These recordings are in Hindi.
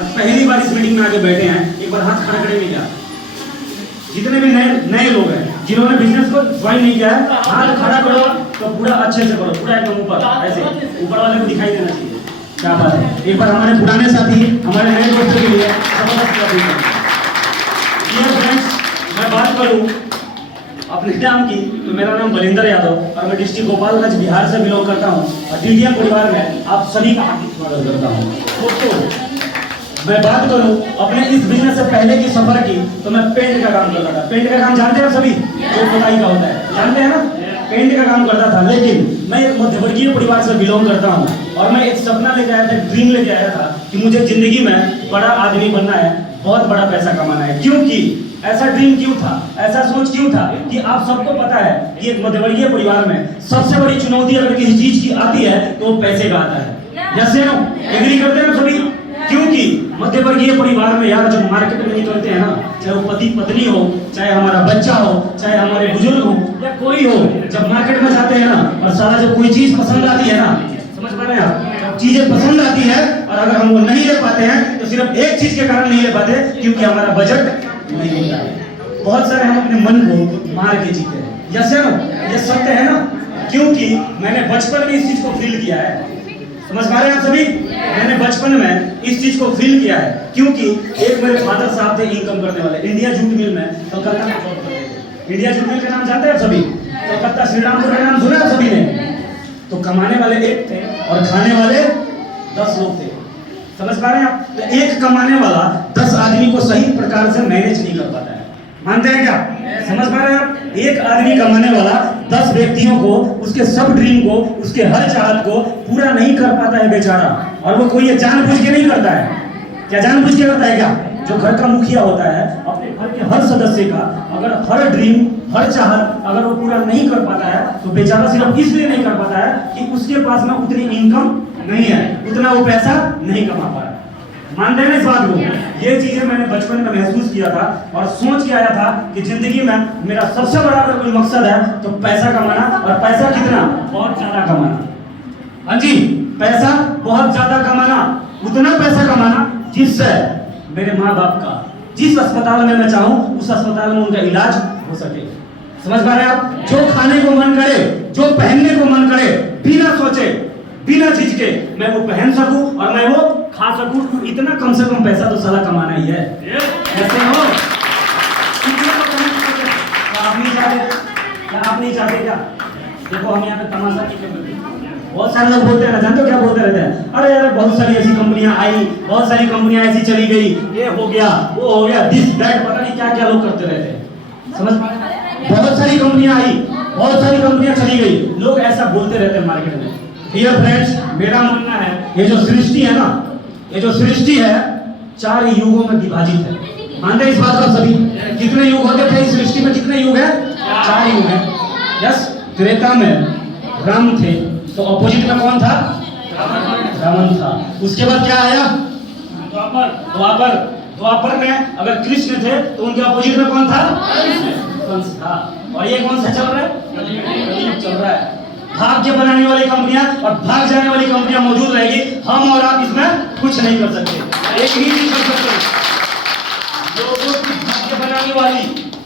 और पहली बार इस मीटिंग में आके बैठे हैं, एक बार हाथ खड़ा करेंगे क्या? जितने भी नए लोग हैं जिन्होंने बिजनेस को ज्वाइन नहीं किया है, हाथ खड़ा करो तो पूरा अच्छे से करो, पूरा एकदम ऊपर, ऐसे ऊपर वाले को दिखाई देना चाहिए। क्या बात है, एक बार हमारे पुराने साथी, हमारे नए दोस्तों के लिए मैं बात करूं अपने नाम की तो मेरा नाम बलिंदर यादव और मैं डिस्ट्रिक्ट गोपालगंज बिहार से बिलोंग करता हूं और डीडीएम परिवार में आप सभी का हार्दिक स्वागत करता हूं। दोस्तों मैं बात करूं अपने इस बिजनेस से पहले की सफर की तो मैं पेंट का काम करता था। पेंट का काम जानते हैं सभी, जो खुदाई का होता है, जानते हैं ना? पेंट का काम करता था, लेकिन मैं एक मध्यवर्गीय परिवार से बिलोंग करता हूं और मैं एक सपना लेके आया था, ड्रीम लेके आया था कि मुझे जिंदगी में बड़ा आदमी बनना है, बहुत बड़ा पैसा कमाना है। क्योंकि ऐसा ड्रीम क्यों था, ऐसा सोच क्यों था कि आप सबको पता है कि एक मध्यवर्गीय परिवार में सबसे बड़ी चुनौती अगर किसी चीज की आती है तो वो पैसे का आता है। जैसे नो एग्री करते हैं सभी? क्योंकि मध्यवर्गीय परिवार में यार जब मार्केट में निकलते हैं ना, चाहे वो पति पत्नी हो, चाहे हमारा बच्चा हो, चाहे हमारे बुजुर्ग हो या कोई हो, जब मार्केट में जाते हैं ना और साला जब कोई चीज पसंद आती है ना, समझ पा रहे हैं आप? जब चीजें पसंद आती है और अगर हम वो नहीं ले पाते हैं तो सिर्फ एक चीज के कारण नहीं ले पाते, क्योंकि हमारा बजट नहीं होता है। बहुत सारे हम अपने मन को मार के जीते हैं। यस है ना, ये सत्य है ना? क्योंकि मैंने बचपन में इस चीज को फील किया है। समझ पा रहे हैं आप सभी? मैंने बचपन में इस चीज को फील किया है क्योंकि एक मेरे फादर साहब थे इनकम करने वाले, इंडिया जूट मिल में कलकत्ता में जॉब करते थे। इंडिया जूट मिल का नाम जानते हैं आप सभी? कलकत्ता श्रीरामपुर का नाम सुना आप सभी ने? तो कमाने वाले एक थे और खाने वाले 10 लोग थे। समझ पा रहे हैं आप? तो एक कमाने वाला 10 आदमी को सही प्रकार से मैनेज नहीं कर पाता है। मानते हैं क्या? समझ पा रहे हैं आप? एक आदमी कमाने वाला 10 व्यक्तियों को, उसके सब ड्रीम को, उसके हर चाहत को पूरा नहीं कर पाता है बेचारा। और वो कोई ये जानबूझ के नहीं करता है। क्या जानबूझ के करता है क्या? जो घर का मुखिया होता है, अपने घर के हर सदस्य का अगर हर ड्रीम, हर चाहत अगर वो पूरा नहीं कर पाता है तो बेचारा सिर्फ इसलिए नहीं कर पाता है कि उसके पास में उतनी इनकम नहीं है, उतना वो पैसा नहीं कमा पा रहा। मानते हैं इस बात को? ये चीजें मैंने बचपन में महसूस किया था और सोच के आया था कि जिंदगी में मेरा सबसे बड़ा अगर कोई मकसद है तो पैसा कमाना। और पैसा कितना? बहुत ज्यादा कमाना। हाँ जी, पैसा बहुत ज्यादा कमाना, उतना पैसा कमाना जिससे मेरे माँ बाप का जिस अस्पताल में मैं चाहूँ उस अस्पताल में उनका इलाज हो सके। समझ पा रहे हैं आप? जो खाने को मन करे, जो पहनने को मन करे, बिना सोचे बिना झिझके मैं वो पहन सकूं और मैं वो खा सकूं, इतना कम से कम पैसा तो साला कमाना ही है। ऐसे हो आप नहीं चाहते? क्या आप नहीं चाहते क्या? देखो हम यहाँ पे तमाशा नहीं कर रहे। बहुत सारे लोग बोलते हैं ना, जानते हो क्या बोलते रहते हैं? अरे यार बहुत सारी ऐसी कंपनियां आई, बहुत सारी कंपनियां ऐसी चली गई, ये हो गया वो हो गया, दिस दैट, पता नहीं क्या क्या लोग करते रहते हैं। समझ? बहुत सारी कंपनियां आई, बहुत सारी कंपनियां चली गई, लोग ऐसा बोलते रहते हैं मार्केट में। डियर फ्रेंड्स, मेरा मानना है ये जो सृष्टि है ना, ये जो सृष्टि है 4 युगों में विभाजित है। मानते हैं इस बात को सभी? कितने युग होते थे इस सृष्टि में? कितने युग है? 4 युग है। यस, त्रेता में राम थे तो अपोजिट में कौन था? रावण था। उसके बाद क्या आया? द्वापर। द्वापर में अगर कृष्ण थे तो उनके अपोजिट में कौन था? कंस था। और ये कौन सा चल रहा है? कलयुग चल रहा है। भाग्य बनाने वाली कंपनियां और भाग जाने वाली कंपनियां मौजूद रहेगी। हम और आप इसमें कुछ नहीं कर सकते। एक ही चीज कर सकते हैं, लोगों की भाग्य बनाने वाली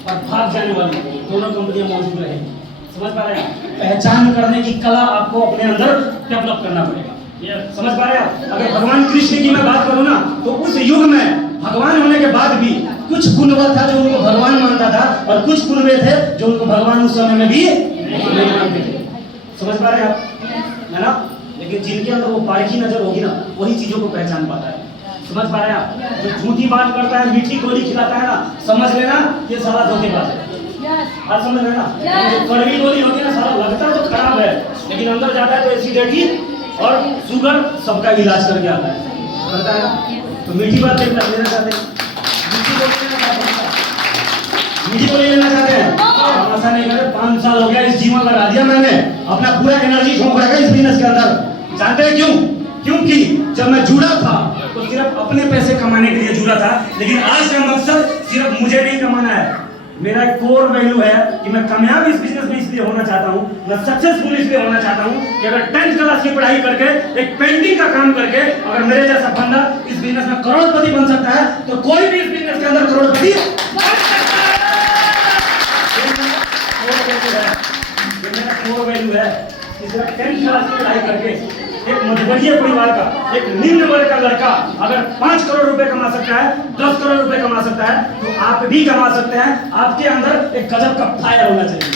और भाग जाने वाली दोनों कंपनियां मौजूद रहेगी। समझ पा रहे हैं? पहचान करने की कला आपको अपने अंदर डेवलप करना पड़ेगा। समझ पा रहे हैं? अगर भगवान कृष्ण की मैं बात करूं ना तो उस युग में भगवान होने के बाद भी कुछ गुणवत्ता था जो उनको भगवान मानता था और कुछ गुण वे थे जो उनको भगवान उस समय में भी नहीं मानते थे। समझ पा रहे हैं आप? है ना? लेकिन जिनके अंदर वो पारखी नजर होगी ना, वही चीजों को पहचान पाता है। समझ पा रहे हैं आप? जो झूठी बात करता है, मीठी गोली खिलाता है ना, समझ लेना ये सारा धोखेबाज है। आप समझ रहे ना? जो कड़वी गोली होती है ना, सारा लगता तो खराब है लेकिन अंदर जाता है तो एसिडिटी और शुगर सबका इलाज करके आता है, करता है ना? तो मीठी बात लेना चाहते हैं, मीठी गोली लेना चाहते हैं, ऐसा नहीं करे। 5 साल हो गया इस जीवन लगा दिया मैंने, अपना पूरा एनर्जी झोंक रखा इस बिजनेस के अंदर। जानते हैं क्यों? क्योंकि जब मैं जुड़ा था तो सिर्फ अपने पैसे कमाने के लिए जुड़ा था, लेकिन आज का मकसद सिर्फ मुझे नहीं कमाना है, मेरा एक कोर वैल्यू है कि मैं कामयाब इस बिजनेस में इसलिए होना चाहता हूँ, मैं सक्सेसफुल इसलिए होना चाहता हूँ कि अगर 10th क्लास की पढ़ाई करके एक पेंटिंग का काम करके अगर मेरे जैसा बंदा इस बिजनेस में करोड़पति बन सकता है तो कोई भी इस बिजनेस के अंदर करोड़पति बन सकता है। मेरा कोर वैल्यू है कि सिर्फ 10th क्लास की पढ़ाई करके एक मध्यवर्गीय परिवार का एक निम्न वर्ग का लड़का अगर 5 करोड़ रुपए कमा सकता है, 10 करोड़ रुपए कमा सकता है, तो आप भी कमा सकते हैं। आपके अंदर एक गजब का फायर होना चाहिए।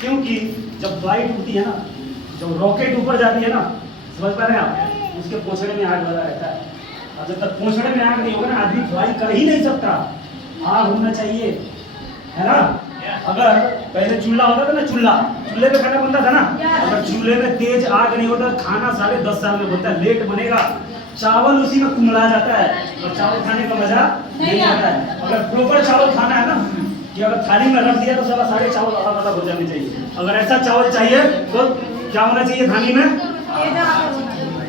क्योंकि जब फ्लाइट उड़ती है ना, जब रॉकेट ऊपर जाती है ना, समझ पा रहे हैं आप, उसके पोछड़े में आग लगा रहता है। और जब तक पोछड़े में आग नहीं होगा ना, आदमी फ्लाई कर ही नहीं सकता। आग होना चाहिए, है ना। अगर पहले चूल्हा होता था ना, चूल्हे पे खाना बनता था ना, अगर चूल्हे में तेज आग नहीं होता खाना 10.5 साल में बनता है, लेट बनेगा। चावल उसी में कुमला जाता है और चावल खाने का मजा नहीं आता है। अगर प्रॉपर चावल खाना है ना कि अगर थाली में रख दिया तो सारे चावल अलग हो जाने चाहिए। अगर ऐसा चावल चाहिए तो क्या होना चाहिए थाली में?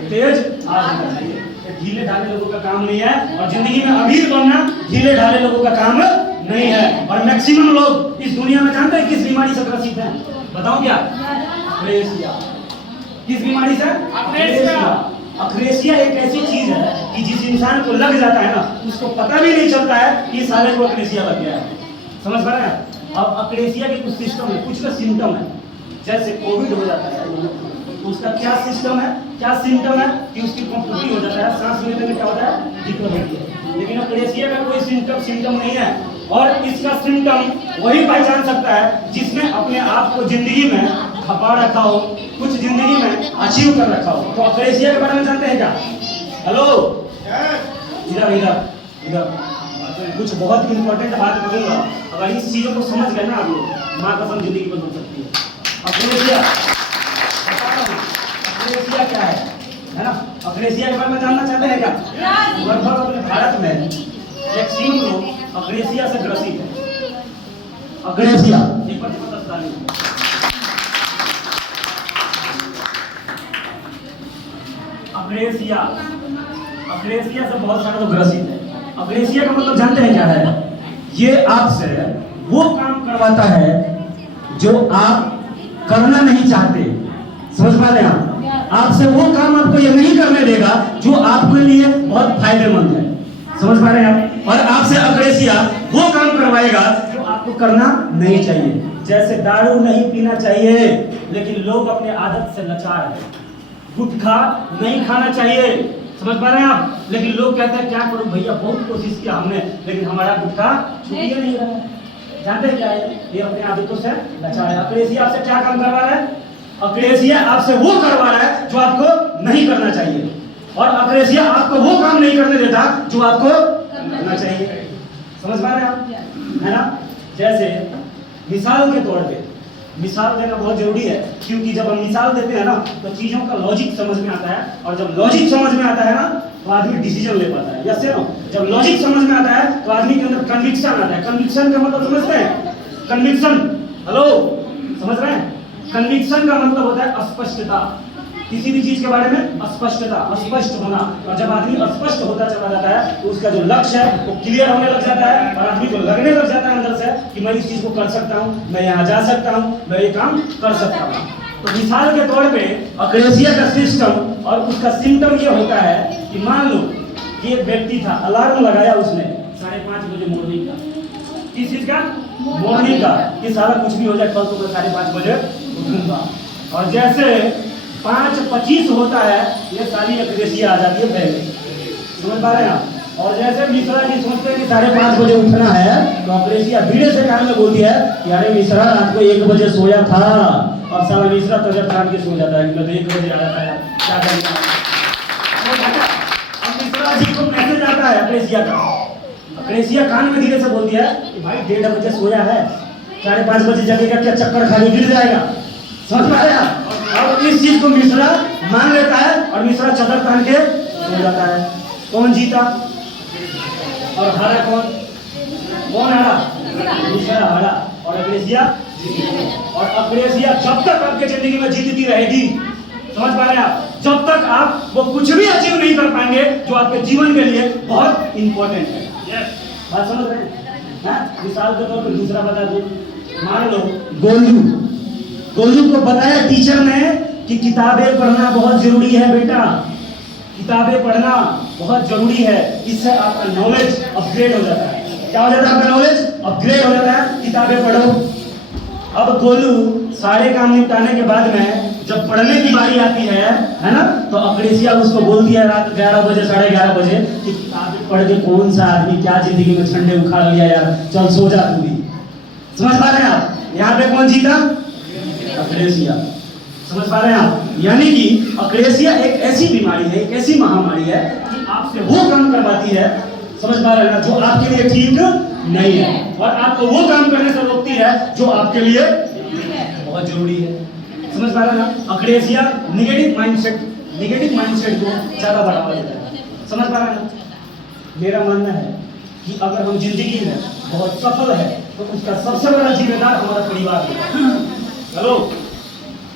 तेज आग होना चाहिए। ढीले ढाले लोगों का काम नहीं है, और जिंदगी में अमीर बनना ढीले ढाले लोगों का काम नहीं है। और मैक्सिमम लोग इस दुनिया में जानते हैं किस बीमारी से ग्रसित हैं? बताओ क्या? अक्रेसिया। किस बीमारी से? अक्रेसिया एक ऐसी चीज है कि जिस इंसान को लग जाता है ना, उसको पता भी नहीं चलता है कि साले को अक्रेसिया लग गया है। समझ पा रहे हैं? अब अक्रेसिया के कुछ सिस्टम है, कुछ का सिम्टम है। जैसे कोविड हो जाता है तो उसका क्या सिस्टम है, क्या सिम्टम है कि उसकी कमजोरी हो जाता है, सांस लेने में क्या होता है, दिक्कत होती है। लेकिन अक्रेसिया का कोई सिम्टम नहीं है। और इसका सिम्टम वही पहचान सकता है जिसने अपने आप को जिंदगी में खपा रखा हो, कुछ जिंदगी में अचीव कर रखा हो। तो अक्रेसिया के बारे में जानते हैं क्या? हेलो, इधर इधर इधर कुछ बहुत इंपॉर्टेंट बात करूंगा। अगर इस चीजों को समझ गए ना आप लोग, माँ कसम जिंदगी बदल सकती है। अक्रेसिया क्या है ना? अक्रेसिया के बारे में जानना चाहते हैं क्या? लगभग अपने भारत में मैक्सिमम लोग अक्रेसिया से ग्रसित है। अक्रेसिया एक बार अक्रेसिया से बहुत सारे लोग ग्रसित है। अक्रेसिया का मतलब जानते हैं क्या है? ये आपसे वो काम करवाता है जो आप करना नहीं चाहते। समझ पा रहे हैं आप? आपसे वो काम आपको ये नहीं करने देगा जो आपके लिए बहुत फायदेमंद है। समझ पा रहे हैं आप? और आपसे अक्रेसिया वो काम करवाएगा जो आपको करना नहीं चाहिए। जैसे दारू नहीं पीना चाहिए लेकिन लोग अपने आदत से लाचार हैं। गुटखा नहीं खाना चाहिए, समझ पा रहे हैं आप, लेकिन लोग कहते हैं क्या करूं भैया, बहुत कोशिश किया हमने लेकिन हमारा गुटखा छूट ही नहीं रहा है। जानते हैं क्या है? ये अपने आदतों से लाचार है। अक्रेसिया आपसे क्या काम करवा रहा है? अक्रेसिया आपसे वो करवा रहा है जो आपको नहीं करना चाहिए, और अक्रेसिया आपको वो काम नहीं करने देता जो आपको करना चाहिए। समझ पा रहे हैं आप? है ना। जैसे मिसाल के तौर पे मिसाल देना बहुत जरूरी है, क्योंकि जब हम मिसाल देते हैं ना तो चीजों का लॉजिक समझ में आता है, और जब लॉजिक समझ में आता है ना तो आदमी डिसीजन ले पाता है। Yes no? जब लॉजिक समझ में आता है तो आदमी के अंदर कन्विक्शन आता है। कन्विक्शन का मतलब समझते हैं? कन्विक्शन, हेलो, समझ रहे हैं? कन्विक्शन का मतलब होता है स्पष्टता, किसी भी चीज के बारे में स्पष्टता, स्पष्ट होना। और जब आदमी स्पष्ट होता चला जाता है तो उसका जो लक्ष्य है वो क्लियर होने लग जाता है, और आदमी को लगने लग जाता है अंदर से कि मैं इस चीज को कर सकता हूँ, मैं यहाँ जा सकता हूँ, मैं ये काम कर सकता हूँ। तो मिसाल के तौर पे अक्रेसिया का सिस्टम और उसका सिम्टम ये होता है कि मान लो कि एक व्यक्ति था, अलार्म लगाया उसने 5:30 बजे मॉर्निंग का। किस चीज का? मॉर्निंग का, कि सारा कुछ भी हो जाए कल तो मैं 5:30 बजे उठूंगा। और जैसे 5:25 होता है ये सारी अक्रेसिया आ जाती है पहले। समझ पा रहे हैं आप? और जैसे मिश्रा जी सोचते हैं कि 5:30 बजे उठना है तो अक्रेसिया धीरे से कान में बोलती है कि अरे मिश्रा रात को 1 बजे सोया था, और सारा मिश्रा तबियत काट के सो जाता है कि मैं तो 1 बजे आ जाता है, क्या करेंगे? अब मिश्रा जी को मैसेज आता है अक्रेसिया का। अक्रेसिया कान में धीरे से बोलती है कि भाई 1:30 बजे सोया है, 5:30 बजे जगेगा क्या, चक्कर खा के गिर जाएगा। समझ पा रहे हैं? और इस चीज को मिश्रा मान लेता है और मिश्रा चादर पहन के सो जाता है। कौन जीता और हारा? कौन हारा? मिश्रा हारा और अक्रेसिया जीती। और अक्रेसिया जब तक आपके जिंदगी में जीतती रहेगी, समझ पा रहे हैं आप, जब तक आप वो कुछ भी अचीव नहीं कर पाएंगे जो आपके जीवन के लिए बहुत इंपॉर्टेंट है। बात समझ रहे हैं? मिसाल के तौर पर दूसरा बता दूं, मान लो गोलू को बताया टीचर ने कि किताबें पढ़ना बहुत जरूरी है बेटा, किताबें पढ़ना बहुत जरूरी है, इससे आपका नॉलेज अपग्रेड हो जाता है। क्या हो जाता है? आपका नॉलेज अपग्रेड हो जाता है, किताबें पढ़ो। अब गोलू सारे काम निपटाने के बाद में जब पढ़ने की बारी आती है ना, तो अक्रेसिया उसको बोलती है रात 11 बजे 11:30 बजे कि किताबें पढ़ के कौन सा आदमी क्या जिंदगी में झंडे उखाड़ लिया यार, चल सो जा तू भी। समझ पा रहे हैं आप? यहाँ पे कौन जीता? अक्रेसिया। समझ पा रहे हैं आप? यानी कि अक्रेसिया एक ऐसी बीमारी है, एक ऐसी महामारी है कि आपसे वो काम करवाती है, समझ पा रहे हैं ना, जो आपके लिए ठीक नहीं है, और आपको वो काम करने से रोकती है जो आपके लिए बहुत जरूरी है। समझ पा रहे हैं ना? अक्रेसिया नेगेटिव माइंडसेट को ज्यादा बढ़ावा देता है। समझ पा रहे हैं ना? मेरा मानना है कि अगर हम जिंदगी में बहुत सफल है तो उसका सबसे बड़ा जिम्मेदार हमारा परिवार है। हेलो,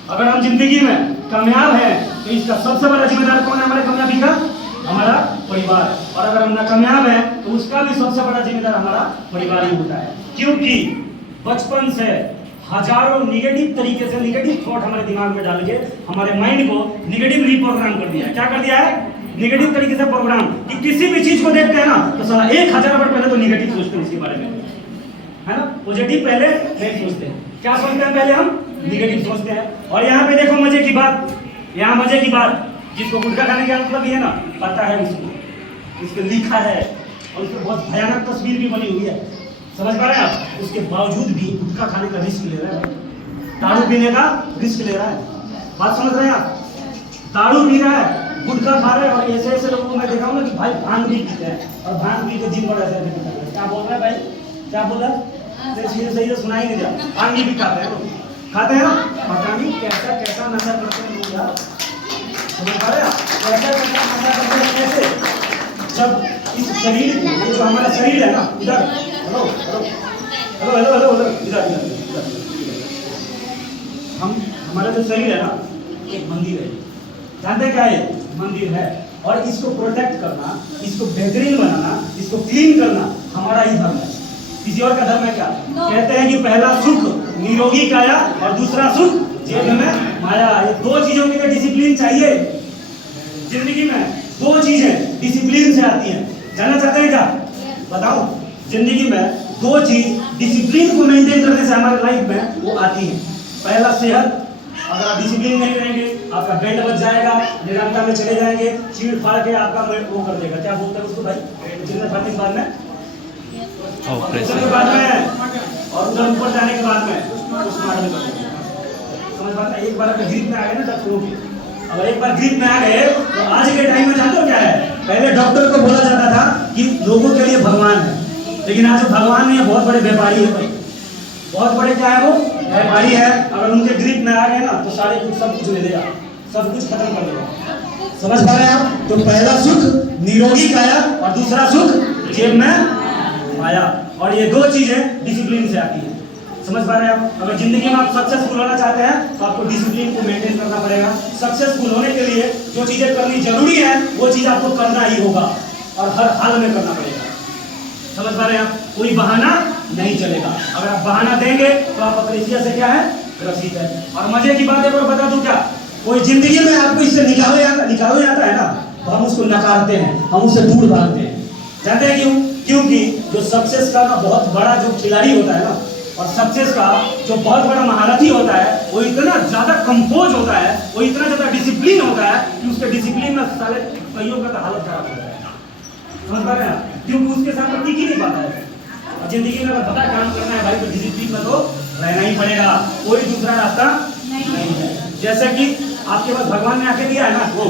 अगर हम जिंदगी में कामयाब हैं तो इसका सबसे बड़ा जिम्मेदार कौन है हमारे कामयाबी का? हमारा परिवार। और अगर हम नाकामयाब हैं तो उसका भी सबसे बड़ा जिम्मेदार हमारा परिवार ही होता है, क्योंकि बचपन से हजारों नेगेटिव तरीके से नेगेटिव थॉट हमारे दिमाग में डाल के हमारे माइंड को नेगेटिव रिप्रोग्राम कर दिया है। क्या कर दिया है? नेगेटिव तरीके से प्रोग्राम, कि किसी भी चीज को देखते हैं ना तो साला 1000 बार पहले तो नेगेटिव सोचते हैं उसके बारे में, है ना? पॉजिटिव पहले नहीं सोचते हैं। क्या सोचते हैं? पहले हम नेगेटिव सोचते हैं। और यहाँ पे देखो मजे की बात, यहाँ मजे की बात, जिसको गुटखा खाने का मतलब है ना, पता है उसको, इसके लिखा है और उसमें बहुत भयानक तस्वीर भी बनी हुई है। समझ पा रहे हैं आप? उसके बावजूद भी गुटखा खाने का रिस्क ले रहा है, दारू पीने का रिस्क ले रहा है। बात समझ रहे हैं आप? दारू पी रहा है, गुटखा खा रहा है, और ऐसे ऐसे लोगों को मैं देखा हूँ ना कि भाई भांग भी पीते हैं और भांग पी के दिन भर ऐसे करते हैं। क्या बोल रहा है भाई? क्या बोल रहा है? सही से सुनाई नहीं दिया। भांग भी खाते हैं लोग, खाते हैं ना, पता नहीं कैसा कैसा नशा करते हैं लोग यार। समझ पा रहे हैं? कैसा कैसा नशा करते हैं, कैसे? जब इस शरीर को, जो हमारा शरीर है ना, इधर hello hello hello hello hello hello इधर इधर हम, हमारा जो शरीर है ना, एक मंदिर है। जानते क्या है? मंदिर है। और इसको प्रोटेक्ट करना, इसको बेहतरीन बनाना, इसको क्लीन करना हमारा ही धर्म है। किसी और का धर्म है क्या? कहते हैं कि पहला सुख निरोगी काया और दूसरा सुख जेब में माया। ये दो चीजों के लिए डिसिप्लिन चाहिए जिंदगी में। दो चीजें डिसिप्लिन से आती हैं। जानना चाहते हैं क्या? बताओ। जिंदगी में दो चीज डिसिप्लिन को मेंटेन करने से हमारे लाइफ में वो आती है। पहला सेहत, अगर आप डिसिप्लिन नहीं रहेंगे आपका बेल्ट बच जाएगा, निरंतर में चले जाएंगे, चीड़ फाड़ के आपका वो कर देगा। क्या बोलते हैं उसको भाई? जिंदा फाड़ने के बाद में, बाद में, और उधर ऊपर जाने के बाद में समझ बात है? एक बार अगर ग्रिप में आ गए ना डॉक्टरों की, अगर एक बार ग्रिप में आ गए तो आज के टाइम में जानते हो क्या है? पहले डॉक्टर को बोला जाता था कि लोगों के लिए भगवान है, लेकिन आज भगवान नहीं है, बहुत बड़े व्यापारी है भाई। बहुत बड़े क्या है? वो व्यापारी है। अगर उनके ग्रिप में आ गए ना तो सारे कुछ सब कुछ ले लेगा, सब कुछ खत्म कर देगा। समझ पा रहे हैं आप? तो पहला सुख निरोगी काया और दूसरा सुख जेब में माया। और ये दो चीजें डिसिप्लिन से आती है। समझ पा रहे हैं आप? अगर जिंदगी में आप सक्सेसफुल होना चाहते हैं तो आपको डिसिप्लिन को मेंटेन करना पड़ेगा। सक्सेसफुल होने के लिए जो चीजें करनी जरूरी है वो चीज आपको करना ही होगा और हर हाल में करना पड़ेगा। समझ पा रहे हैं आप? कोई बहाना नहीं चलेगा। अगर आप बहाना देंगे तो आप अक्रेसिया से क्या है? ग्रसित है। और मजे की बात एक और बता दूं क्या? कोई जिंदगी में आपको इससे निकाले जाता है ना, तो हम उसको नकारते हैं, हम उससे दूर भागते हैं। जानते हैं क्यों? क्योंकि जो सक्सेस का ना बहुत बड़ा जो खिलाड़ी होता है ना, और सक्सेस का जो बहुत बड़ा महारथी होता है, वो इतना ज्यादा कंपोज होता है, वो इतना ज्यादा डिसिप्लिन होता है कि उसके डिसिप्लिन में साले कईयों का हालत खराब हो जाता है। समझ पा रहे हैं? क्योंकि उसके साथ में टिक ही नहीं पाता है। और जिंदगी में अगर बड़ा काम करना है भाई तो डिसिप्लिन में तो रहना ही पड़ेगा, कोई दूसरा रास्ता नहीं है। जैसे कि आपके पास भगवान ने आंखें दिया है ना, वो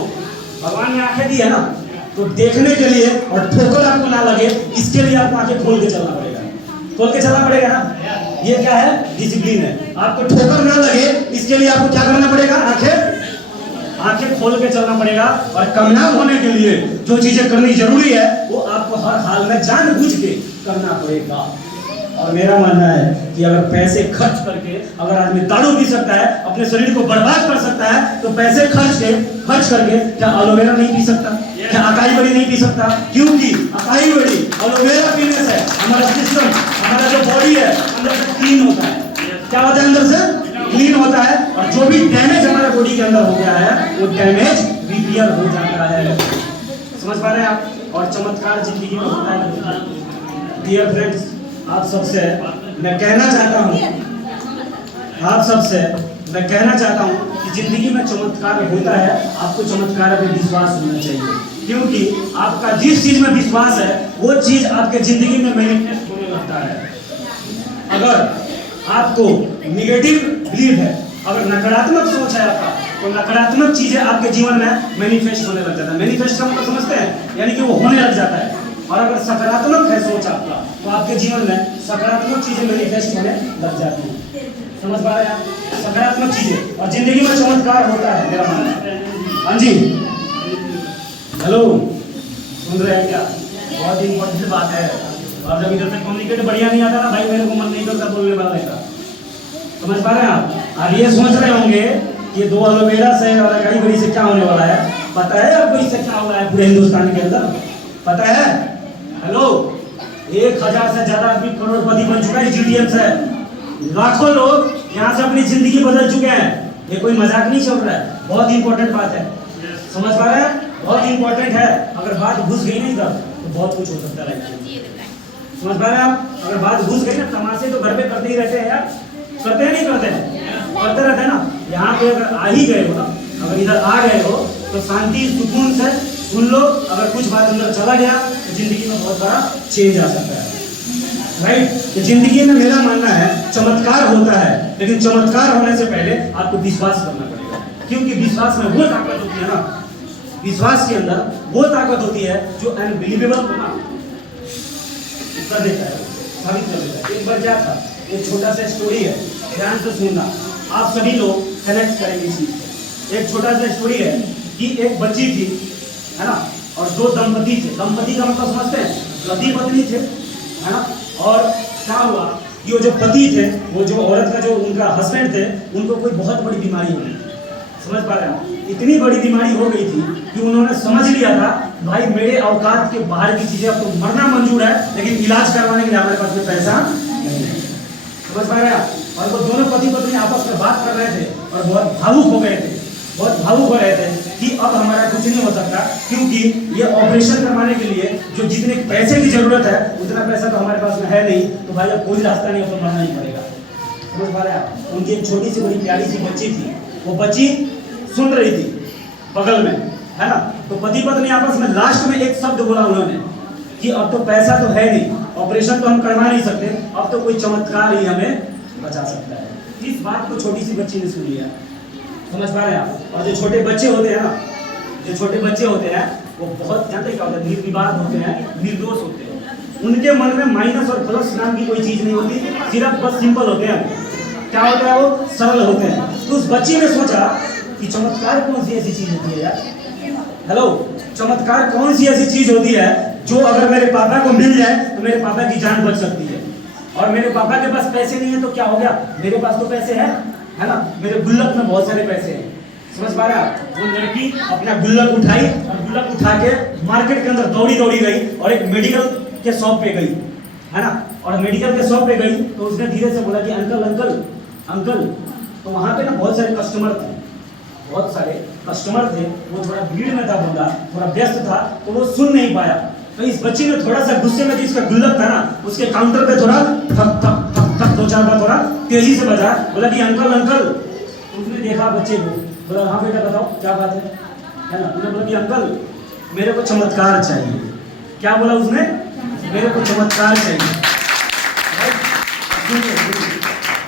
भगवान ने आंखें दी है ना, तो देखने के लिए और ठोकर आपको ना लगे इसके लिए आपको आंखें खोल के चलना पड़ेगा। खोल के चलना पड़ेगा ना, ये क्या है? डिसिप्लिन है। आपको ठोकर ना लगे इसके लिए आपको क्या करना पड़ेगा? आंखें खोल के चलना पड़ेगा। और कामयाब होने के लिए जो चीजें करनी जरूरी है वो आपको हर हाल में जानबूझ के करना पड़ेगा। और मेरा मानना है कि अगर पैसे खर्च करके अगर आदमी दारू पी सकता है, अपने शरीर को बर्बाद कर सकता है, तो पैसे खर्च करके क्या एलोवेरा नहीं पी सकता? क्या अकाई बड़ी नहीं पी सकता? क्योंकि अकाई बड़ी एलोवेरा पीने से हमारा सिस्टम, हमारा जो बॉडी है अंदर से क्लीन होता है। क्या होता है? अंदर से क्लीन होता है, और जो भी डैमेज हमारे बॉडी के अंदर हो गया है वो डैमेज रिपेयर हो जाता है। समझ पा रहे हैं आप? और चमत्कार जिंदगी में होता है। डियर फ्रेंड्स, आप सबसे मैं कहना चाहता हूं कि जिंदगी में चमत्कार होता है, आपको चमत्कार पे विश्वास होना चाहिए, क्योंकि आपका जिस चीज में विश्वास है वो चीज आपके जिंदगी में मैनिफेस्ट होने लगता है। अगर आपको नेगेटिव बिलीव है, अगर नकारात्मक सोच है आपका, तो नकारात्मक चीजें आपके जीवन में मैनिफेस्ट होने लग जाता है। मैनिफेस्ट का मतलब समझते हैं, यानी कि वो होने लग जाता है। और अगर सकारात्मक है सोच आपका, तो आपके जीवन में सकारात्मक चीजें मैनिफेस्ट होने लग जाती हैं। समझ पा रहे हैं आप? सकारात्मक चीजें, और जिंदगी में चमत्कार होता है, मेरा मानना है। हाँ जी, हेलो, सुन रहे हैं क्या? बहुत इंपॉर्टेंट बात है। और जब इधर से कम्युनिकेट बढ़िया नहीं आता ना भाई, मेरे को मन नहीं करता बोलने वाले का। समझ पा रहे हैं आप? अब ये सोच रहे होंगे कि 2 एलोवेरा से और अकाई बड़ी से क्या होने वाला है। पता है आपको इससे क्या हो रहा है पूरे हिंदुस्तान के अंदर? पता है? हेलो, 1000 से ज्यादा आदमी करोड़पति बन चुका है जीडीएम से। लाखों लोग यहाँ से अपनी जिंदगी बदल चुके हैं। ये कोई मजाक नहीं चल रहा है, बहुत इंपॉर्टेंट बात है। समझ पा रहे हैं? बहुत इंपॉर्टेंट है। अगर बात घुस गई नहीं तब तो बहुत कुछ हो सकता है लाइफ में। समझ पा रहे हैं आप? अगर बात घुस गई ना, तमाशे तो घर पे करते ही रहते हैं यार, करते हैं नहीं करते हैं? करते रहते हैं ना। यहाँ पे अगर आ ही गए हो ना, अगर इधर आ गए हो, तो शांति सुकून से सुन लो। अगर कुछ बात अंदर चला गया तो जिंदगी में बहुत बड़ा चेंज आ सकता है, राइट? तो जिंदगी में मेरा मानना है चमत्कार होता है, लेकिन चमत्कार होने से पहले आपको विश्वास करना पड़ेगा, क्योंकि विश्वास में वो ताकत होती है ना, विश्वास के अंदर वो ताकत होती है जो अनबिलीवेबल को ना कर देता है, साबित कर देता है। एक बार क्या था, एक छोटा सा स्टोरी है, ध्यान से सुनना, आप सभी लोग कनेक्ट करेंगे इस चीज से। एक छोटा सा स्टोरी है कि एक बच्ची थी, है ना, और 2 दंपति थे। दंपति का मतलब समझते हैं, पति पत्नी थे, है ना। और क्या हुआ कि वो जो पति थे, वो जो औरत का जो उनका हस्बैंड थे, उनको कोई बहुत बड़ी बीमारी हो गई। समझ पा रहे हैं? इतनी बड़ी बीमारी हो गई थी कि उन्होंने समझ लिया था भाई मेरे औकात के बाहर की चीजें, अब तो मरना मंजूर है, लेकिन इलाज करवाने के लिए हमारे पास में पैसा नहीं है। समझ पा रहे हैं? और वो दोनों पति पत्नी आपस में बात कर रहे थे और बहुत भावुक हो गए थे, बहुत भावुक हो रहे थे कि अब हमारा कुछ नहीं हो सकता, क्योंकि ये ऑपरेशन करवाने के लिए जो जितने पैसे की जरूरत है उतना पैसा तो हमारे पास में है नहीं, तो भाई अब कोई रास्ता नहीं, तो मरना ही पड़ेगा। समझ पा रहे हैं? उनकी एक छोटी सी बड़ी प्यारी सी बच्ची थी, वो बच्ची सुन रही थी बगल में, है ना। तो पति पत्नी आपस में लास्ट में एक शब्द बोला उन्होंने कि अब तो पैसा तो है नहीं, ऑपरेशन तो हम करवा नहीं सकते, अब तो कोई चमत्कार ही हमें बचा सकता है। इस बात को छोटी सी बच्ची ने सुन लिया। समझ पा रहे हैं आप? और जो छोटे बच्चे होते हैं ना, जो छोटे बच्चे होते हैं वो बहुत जानते क्या होता है, निर्विवाद होते हैं, निर्दोष होते हैं। उनके मन में माइनस और प्लस नाम की कोई चीज नहीं होती, सिर्फ बस सिंपल होते हैं। क्या होता है? वो सरल होते हैं। तो उस बच्ची ने सोचा कि चमत्कार कौन सी ऐसी चीज होती है यार, हेलो, चमत्कार कौन सी ऐसी चीज होती है जो अगर मेरे पापा को मिल जाए तो मेरे पापा की जान बच सकती है। और मेरे पापा के पास पैसे नहीं है तो क्या हो गया, मेरे पास तो पैसे हैं, है ना, मेरे गुल्लक में बहुत सारे पैसे हैं। समझ पा रहे हैं? वो लड़की अपना गुल्लक उठाई और गुल्लक उठा के मार्केट के अंदर दौड़ी गई और एक मेडिकल के शॉप पे गई, है ना। और मेडिकल के शॉप पे गई तो उसने धीरे से बोला कि अंकल अंकल अंकल। तो वहाँ पे ना बहुत सारे कस्टमर थे, बहुत सारे कस्टमर थे। वो थोड़ा भीड़ में था, बंदा थोड़ा व्यस्त था, तो वो सुन नहीं पाया। तो इस बच्ची ने थोड़ा सा गुस्से में जिसका गुल्लक था ना, उसके काउंटर पे थोड़ा ठक ठक ठक ठक 2-4 बार थोड़ा तेजी से बजा, बोला कि अंकल अंकल। तो उसने देखा बच्चे को, बोला हाँ बेटा बताओ क्या बात है ना। उसने बोला कि अंकल मेरे को चमत्कार चाहिए। क्या बोला उसने? मेरे को चमत्कार चाहिए।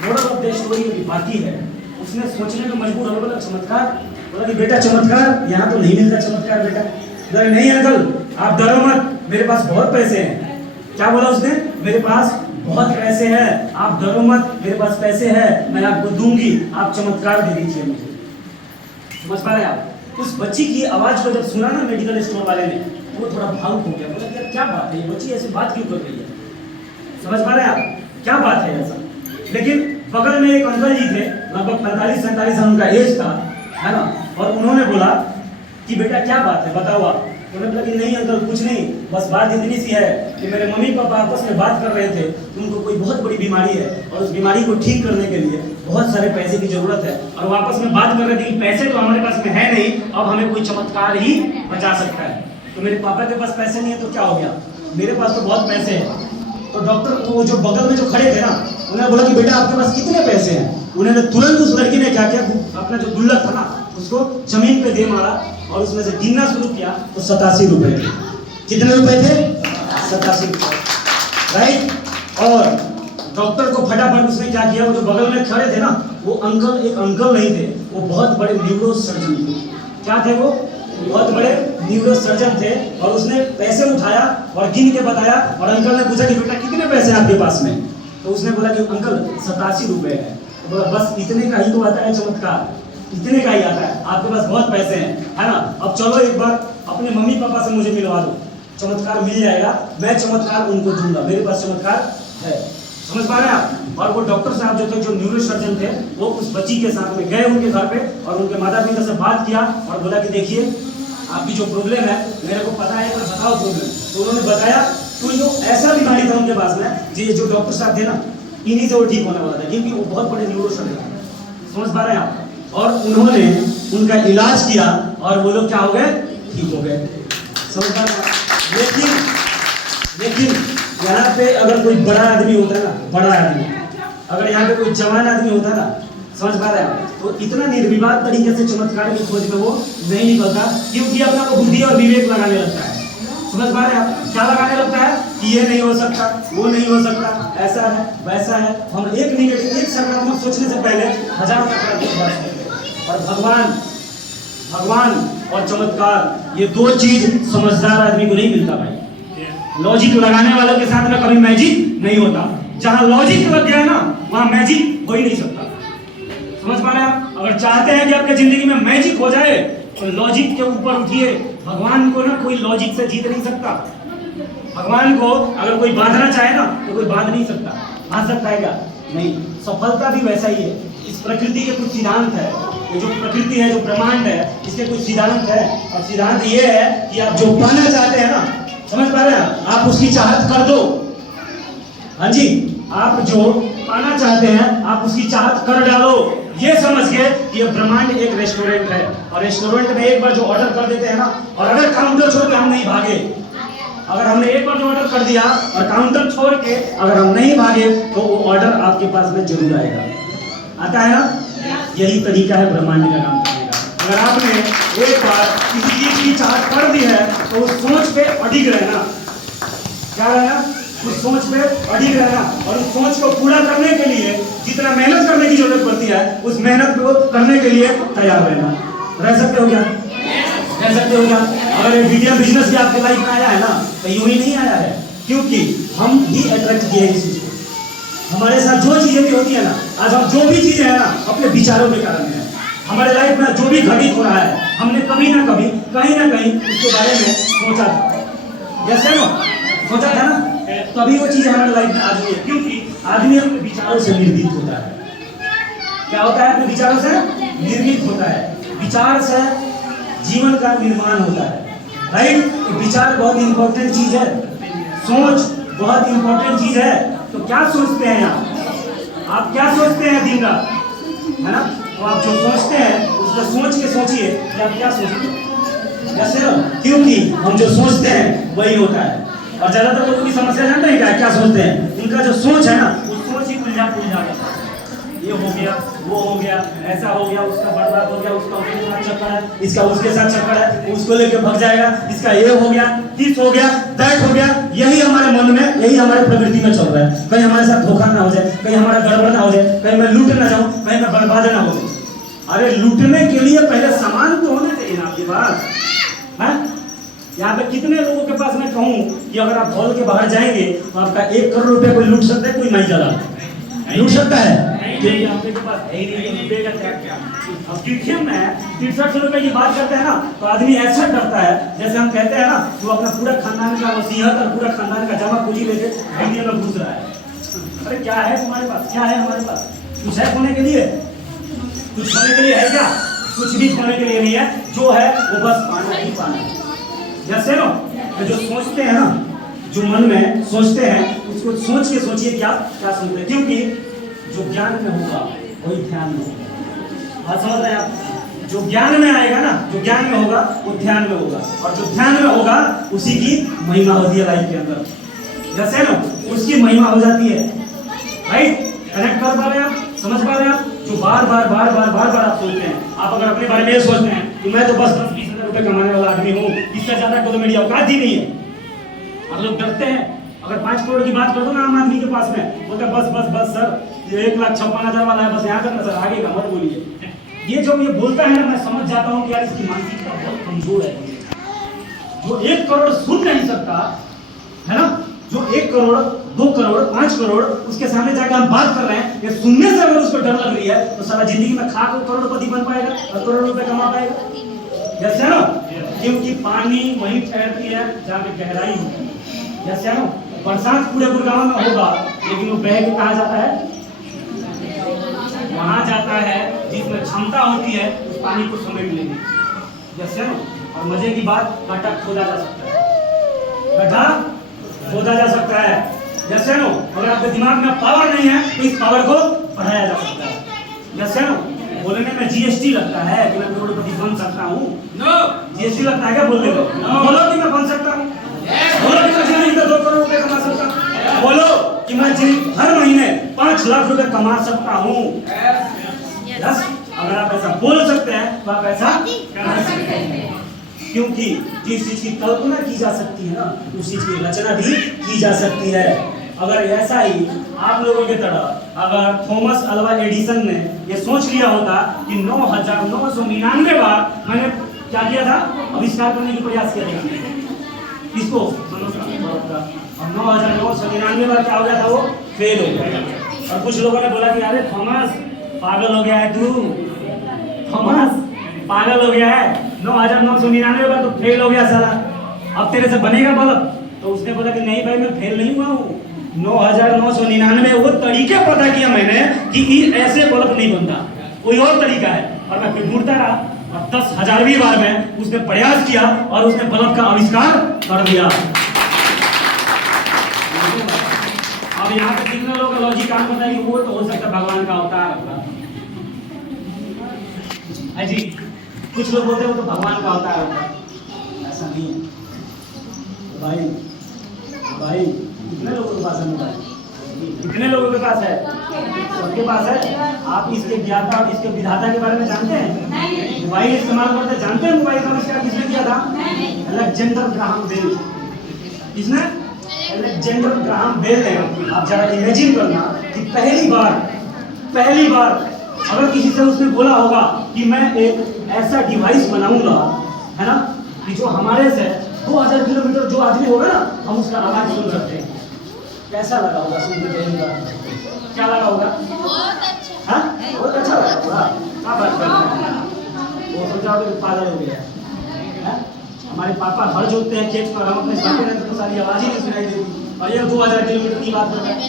मोरल ऑफ द स्टोरी बाकी है, उसने सोचने में मजबूर हो, बोला चमत्कार। बोला कि बेटा चमत्कार यहाँ तो नहीं मिलता चमत्कार बेटा। बोला नहीं अंकल आप डरो मत, मेरे पास बहुत पैसे हैं। क्या बोला उसने? मेरे पास बहुत पैसे हैं, आप डरो मत, मेरे पास पैसे हैं, मैं आपको दूंगी, आप चमत्कार दे दीजिए मुझे। समझ पा रहे हैं आप? उस बच्ची की आवाज को जब सुना ना मेडिकल स्टोर वाले ने, वो थोड़ा भावुक हो गया। बोला क्या बात है, ये बच्ची ऐसी बात क्यों कर रही है? समझ पा रहे हैं आप? क्या बात है ऐसा। लेकिन बगल में एक अंकल जी थे, लगभग 45-47 साल उनका एज था, है ना, और उन्होंने बोला कि बेटा क्या बात है बताओ आप। उन्होंने बोला कि नहीं अंकल कुछ नहीं, बस बात इतनी सी है कि मेरे मम्मी पापा आपस में बात कर रहे थे कि उनको कोई बहुत बड़ी बीमारी है और उस बीमारी को ठीक करने के लिए बहुत सारे पैसे की जरूरत है, और वो आपस में बात कर रहे थे कि पैसे तो हमारे पास में है नहीं, अब हमें कोई चमत्कार ही बचा सकता है। तो मेरे पापा के पास पैसे नहीं है तो क्या हो गया, मेरे पास तो बहुत पैसे हैं। तो डॉक्टर वो जो बगल में जो खड़े थे ना, उन्होंने बोला कि बेटा आपके पास कितने पैसे हैं। उन्होंने तुरंत उस लड़की ने क्या किया, अपना जो गुल्लक था ना उसको जमीन पे दे मारा और उसमें से गिनना शुरू किया तो 87 रुपए थे। कितने रुपए थे? 87 रुपए, राइट। और डॉक्टर को फटाफट उसने क्या किया, वो जो बगल में खड़े थे ना वो अंकल, एक अंकल नहीं थे, वो बहुत बड़े न्यूरो सर्जन थे। क्या थे वो? बहुत बड़े न्यूरो सर्जन थे। और उसने पैसे उठाया और गिन के बताया, और अंकल ने पूछा कि बेटा कितने पैसे हैं आपके पास में? तो उसने बोला कि अंकल 87 रुपए है। तो बोला बस इतने का ही तो आता है चमत्कार, इतने का ही आता है, आपके पास बहुत पैसे हैं, है ना। अब चलो एक बार अपने मम्मी पापा से मुझे मिलवा दो, चमत्कार मिल जाएगा, मैं चमत्कार उनको दूंगा, मेरे पास चमत्कार है। समझ पा रहे हैं आप? और वो डॉक्टर साहब जो थे, जो न्यूरो सर्जन थे, वो उस बच्ची के साथ में गए उनके घर पे और उनके माता पिता से बात किया और बोला कि देखिए आपकी जो प्रॉब्लम है मेरे को पता है, पर बताओ प्रॉब्लम। तो उन्होंने बताया तो जो ऐसा बीमारी था उनके पास में, जो डॉक्टर साहब थे ना, इन्हीं से वो ठीक होने वाला था, क्योंकि वो बहुत बड़े न्यूरो सर्जन थे। समझ पा रहे हैं आप? और उन्होंने उनका इलाज किया और वो लोग क्या हो गए, ठीक हो गए। समझ पा रहे हैं? लेकिन यहाँ पे अगर कोई बड़ा आदमी होता है ना, बड़ा आदमी, अगर यहाँ पे कोई जवान आदमी होता है ना, समझ पा रहे हैं, तो इतना निर्विवाद तरीके से चमत्कार की खोज में वो नहीं निकलता, क्योंकि अपना वो बुद्धि और विवेक लगाने लगता है। समझ पा रहे हैं आप? क्या लगाने लगता है कि ये नहीं हो सकता, वो नहीं हो सकता, ऐसा है वैसा है। हम एक निगेटिव, एक सकारात्मक सोचने से पहले हजारों नकारात्मक बात करते हैं। और भगवान और चमत्कार, ये दो चीज समझदार आदमी को नहीं मिलता भाई। लॉजिक लगाने वालों के साथ में कभी मैजिक नहीं होता। जहां लॉजिक लग गया ना वहां मैजिक हो ही नहीं सकता। समझ पा रहे हैं आप? अगर चाहते हैं कि आपके जिंदगी में मैजिक हो जाए तो लॉजिक के ऊपर उठिए। भगवान को ना कोई लॉजिक से जीत नहीं सकता। भगवान को अगर कोई बांधना चाहे ना तो कोई बांध नहीं सकता। बांध सकता है क्या? नहीं। सफलता भी वैसा ही है। इस प्रकृति के कुछ सिद्धांत है, ये जो प्रकृति है, जो ब्रह्मांड है, इसके कुछ सिद्धांत है। और सिद्धांत ये है कि आप जो पाना चाहते हैं ना, समझ पा रहे हैं, आप उसकी चाहत कर दो। हाँ जी, आप जो पाना चाहते हैं आप उसकी चाहत कर डालो, ये समझ के कि ये ब्रह्मांड एक रेस्टोरेंट है। और रेस्टोरेंट में एक बार जो ऑर्डर कर देते हैं ना, और अगर काउंटर छोड़ के हम नहीं भागे, अगर हमने एक बार जो ऑर्डर कर दिया और काउंटर छोड़ के अगर हम नहीं भागे तो वो ऑर्डर आपके पास में जरूर आएगा। आता है ना? यही तरीका है ब्रह्मांड का काम करने का। अगर आपने एक बार किसी चीज की चाहत कर दी है तो उस सोच पे अडिग रहना। क्या रहना? उस सोच पे अडिग रहना, और उस सोच को पूरा करने के लिए जितना मेहनत करने की जरूरत पड़ती है उस मेहनत को करने के लिए तैयार रहना। रह सकते हो क्या? रह सकते हो क्या? अगर ये मीडिया बिजनेस भी आपके लाइफ में आया है ना तो यूं ही नहीं आया है, क्योंकि हम ही अट्रैक्ट किए इस चीज को। हमारे साथ जो चीजें भी होती है ना, आज हम जो भी चीजें है ना अपने विचारों के कारण है। हमारे लाइफ में जो भी घटित हो रहा है हमने कभी ना कभी कहीं ना कहीं उसके बारे में सोचा था। Yes no? सोचा था ना, तभी वो चीजें हमारे लाइफ में आ रही है, क्योंकि आदमी अपने विचारों से निर्मित होता है। क्या होता है? अपने विचारों से निर्मित होता है। विचार से जीवन का निर्माण होता है, राइट? विचार बहुत इंपॉर्टेंट चीज है, सोच बहुत इंपॉर्टेंट चीज है। तो क्या सोचते हैं आप क्या सोचते हैं दिन रात, है ना? तो आप जो सोचते हैं उसको सोच के सोचिए कि आप क्या सोचते हैं। जैसे क्योंकि हम जो सोचते हैं वही होता है। और ज्यादातर लोगों की समस्या जानते हैं क्या सोचते हैं? उनका जो सोच है ना वो सोच ही उलझा जाता है। ये हो गया, वो हो गया, ऐसा हो गया, उसका बर्बाद हो गया, उसका उसके साथ चक्कर है, इसका उसके साथ चक्कर है, उसको लेके भाग जाएगा, इसका ये हो गया, किस हो गया, दैट हो गया। यही हमारे मन में, यही हमारे प्रकृति में चल रहा है। कहीं हमारे साथ धोखा ना हो जाए, कहीं हमारा गड़बड़ ना हो जाए, कहीं मैं लूट ना जाऊं, कहीं मैं बर्बाद ना हो जाए। अरे लूटने के लिए पहले सामान तो होना चाहिए ना आपके पास, है? यहाँ पे कितने लोगों के पास मैं कहूँ कि अगर आप हॉल के बाहर जाएंगे तो आपका 1 करोड़ रुपए कोई लूट सकता है? कोई नहीं चला लूट सकता है, क्योंकि आपके पास है ही नहीं, तो लूटेगा क्या? अब टीटीएम में 63 रुपए की बात करते हैं ना तो आदमी ऐसा डरता है जैसे हम कहते हैं ना वो अपना पूरा खानदान का वसीयत और पूरा खानदान का जमा पूंजी लेके इंडिया में घुस रहा है। अरे क्या है तुम्हारे पास, क्या है हमारे पास? कुछ है खोने के लिए? कुछ खोने के लिए है क्या? कुछ भी खोने के लिए नहीं है। जो है वो बस पाना ही पाना है। जैसे ना जो सोचते हैं ना, जो मन में सोचते हैं उसको सोच के सोचिए क्या क्या सुनते हैं, क्योंकि जो ज्ञान में होगा वही ध्यान में होगा। बात समझ रहे हैं आप? जो ज्ञान में आएगा ना, जो ज्ञान में होगा वो ध्यान में होगा, और जो ध्यान में होगा उसी की महिमा होती है लाइफ के अंदर। जैसे ना उसकी महिमा हो जाती है। राइट? कनेक्ट कर पा रहे हैं आप? समझ पा रहे हैं आप? जो बार बार बार बार बार बार आप सोचते हैं, आप अगर अपने बारे में ये सोचते हैं कि मैं तो बस 10-20 हजार रुपए कमाने वाला आदमी हूँ, इससे ज्यादा को तो मेरी औकात ही नहीं है। आप लोग डरते हैं, अगर 5 करोड़ की बात कर दो ना आम आदमी के पास में, बोलते बस बस बस सर ये 1,56,000 वाला है, बस यहाँ करना सर, आगे का मत बोलिए। ये जो ये बोलता है ना, मैं समझ जाता हूँ कि यार इसकी मानसिकता बहुत कमजोर है। जो 1 करोड़ सुन नहीं सकता है ना, जो 1 करोड़ 2 करोड़ 5 करोड़ उसके सामने जाकर हम बात कर रहे हैं, ये सुनने से अगर उसको डर लग रही है तो सारा जिंदगी में खा को करोड़पति बन पाएगा और करोड़ रुपए कमा पाएगा। जैसे ना, क्योंकि पानी वहीं ठहरती है जहाँ पे गहराई होती है। जैसे ना बरसात पूरे गुड़गांव में होगा, लेकिन वो बह के कहा जाता है, वहां जाता है जिसमें क्षमता होती है उस पानी को समेट लेने। जैसे ना, और मजे की बात, गड्ढा खोदा जा सकता है, गड्ढा खोदा जा सकता है। जैसे ना अगर आपके दिमाग में पावर नहीं है तो इस पावर को बढ़ाया जा सकता है। जैसे ना बोलने में जीएसटी लगता है कि मैं करोड़पति बन सकता हूँ। जीएसटी लगता है क्या बोलने में? बोलो कि मैं बन सकता हूँ, बोलो कि मैं जिंदगी में 2 करोड़ रुपए कमा सकता हूँ, बोलो कि मैं हर महीने 5 लाख रुपए कमा सकता हूँ। बस अगर आप ऐसा बोल सकते हैं तो आप ऐसा कर सकते हैं, क्योंकि जिस चीज की कल्पना की जा सकती है ना, उस चीज की रचना भी की जा सकती है। अगर ऐसा ही आप लोगों की तरह अगर थॉमस अल्वा एडिसन ने ये सोच लिया होता कि 9,999 बार मैंने क्या किया था, आविष्कार करने की प्रयास किया था, किसको? और 9,999 बार क्या हो गया था, वो फेल हो गया। और कुछ लोगों ने बोला कि अरे थॉमस पागल हो गया है तू, थॉमस पागल हो गया है, 9,999 बार तो फेल हो गया साला, अब तेरे से बनेगा बल्ब? तो उसने बोला कि नहीं भाई मैं फेल नहीं हुआ हूँ, 9,999 वो तरीके पता किया मैंने कि ऐसे बल्ब नहीं बनता, कोई और तरीका है। और मैं फिर ढूंढता रहा, और 10,000वीं बार में उसने प्रयास किया और उसने बल्ब का आविष्कार कर दिया। अब यहाँ पे कितने लोग का लॉजिक काम बताया कि वो तो हो सकता भगवान का अवतार होगा। जी कुछ लोग बोलते हैं वो तो भगवान का अवतार होता है, ऐसा नहीं है। भाई भाई कितने लोगों के पास है मोबाइल? कितने लोगों के पास है? सबके पास है। आप इसके ज्ञाता और इसके विधाता के बारे में जानते हैं? मोबाइल इस्तेमाल करते जानते हैं? मोबाइल का आविष्कार किसने किया था? Alexander Graham Bell. किसने? अलेक्जेंडर ग्राहम बेल ने। आप जरा इमेजिन करना कि पहली बार अगर किसी से उसने बोला होगा कि मैं एक ऐसा डिवाइस बनाऊंगा, है ना, कि जो हमारे से 2000 किलोमीटर जो आदमी होगा ना, हम उसका आवाज सुन सकते हैं। कैसा लगा होगा सुन के? क्या लगा होगा? बहुत अच्छा। हाँ, बहुत अच्छा लगा होगा। क्या बात कर रहे हैं? वो सोचा होगा कि पागल हो गया है। हमारे पापा हर जोतते हैं खेत पर, हम अपने जाते रहते तो सारी आवाज ही नहीं सुनाई देती, और ये 2000 किलोमीटर की बात कर रहे हैं।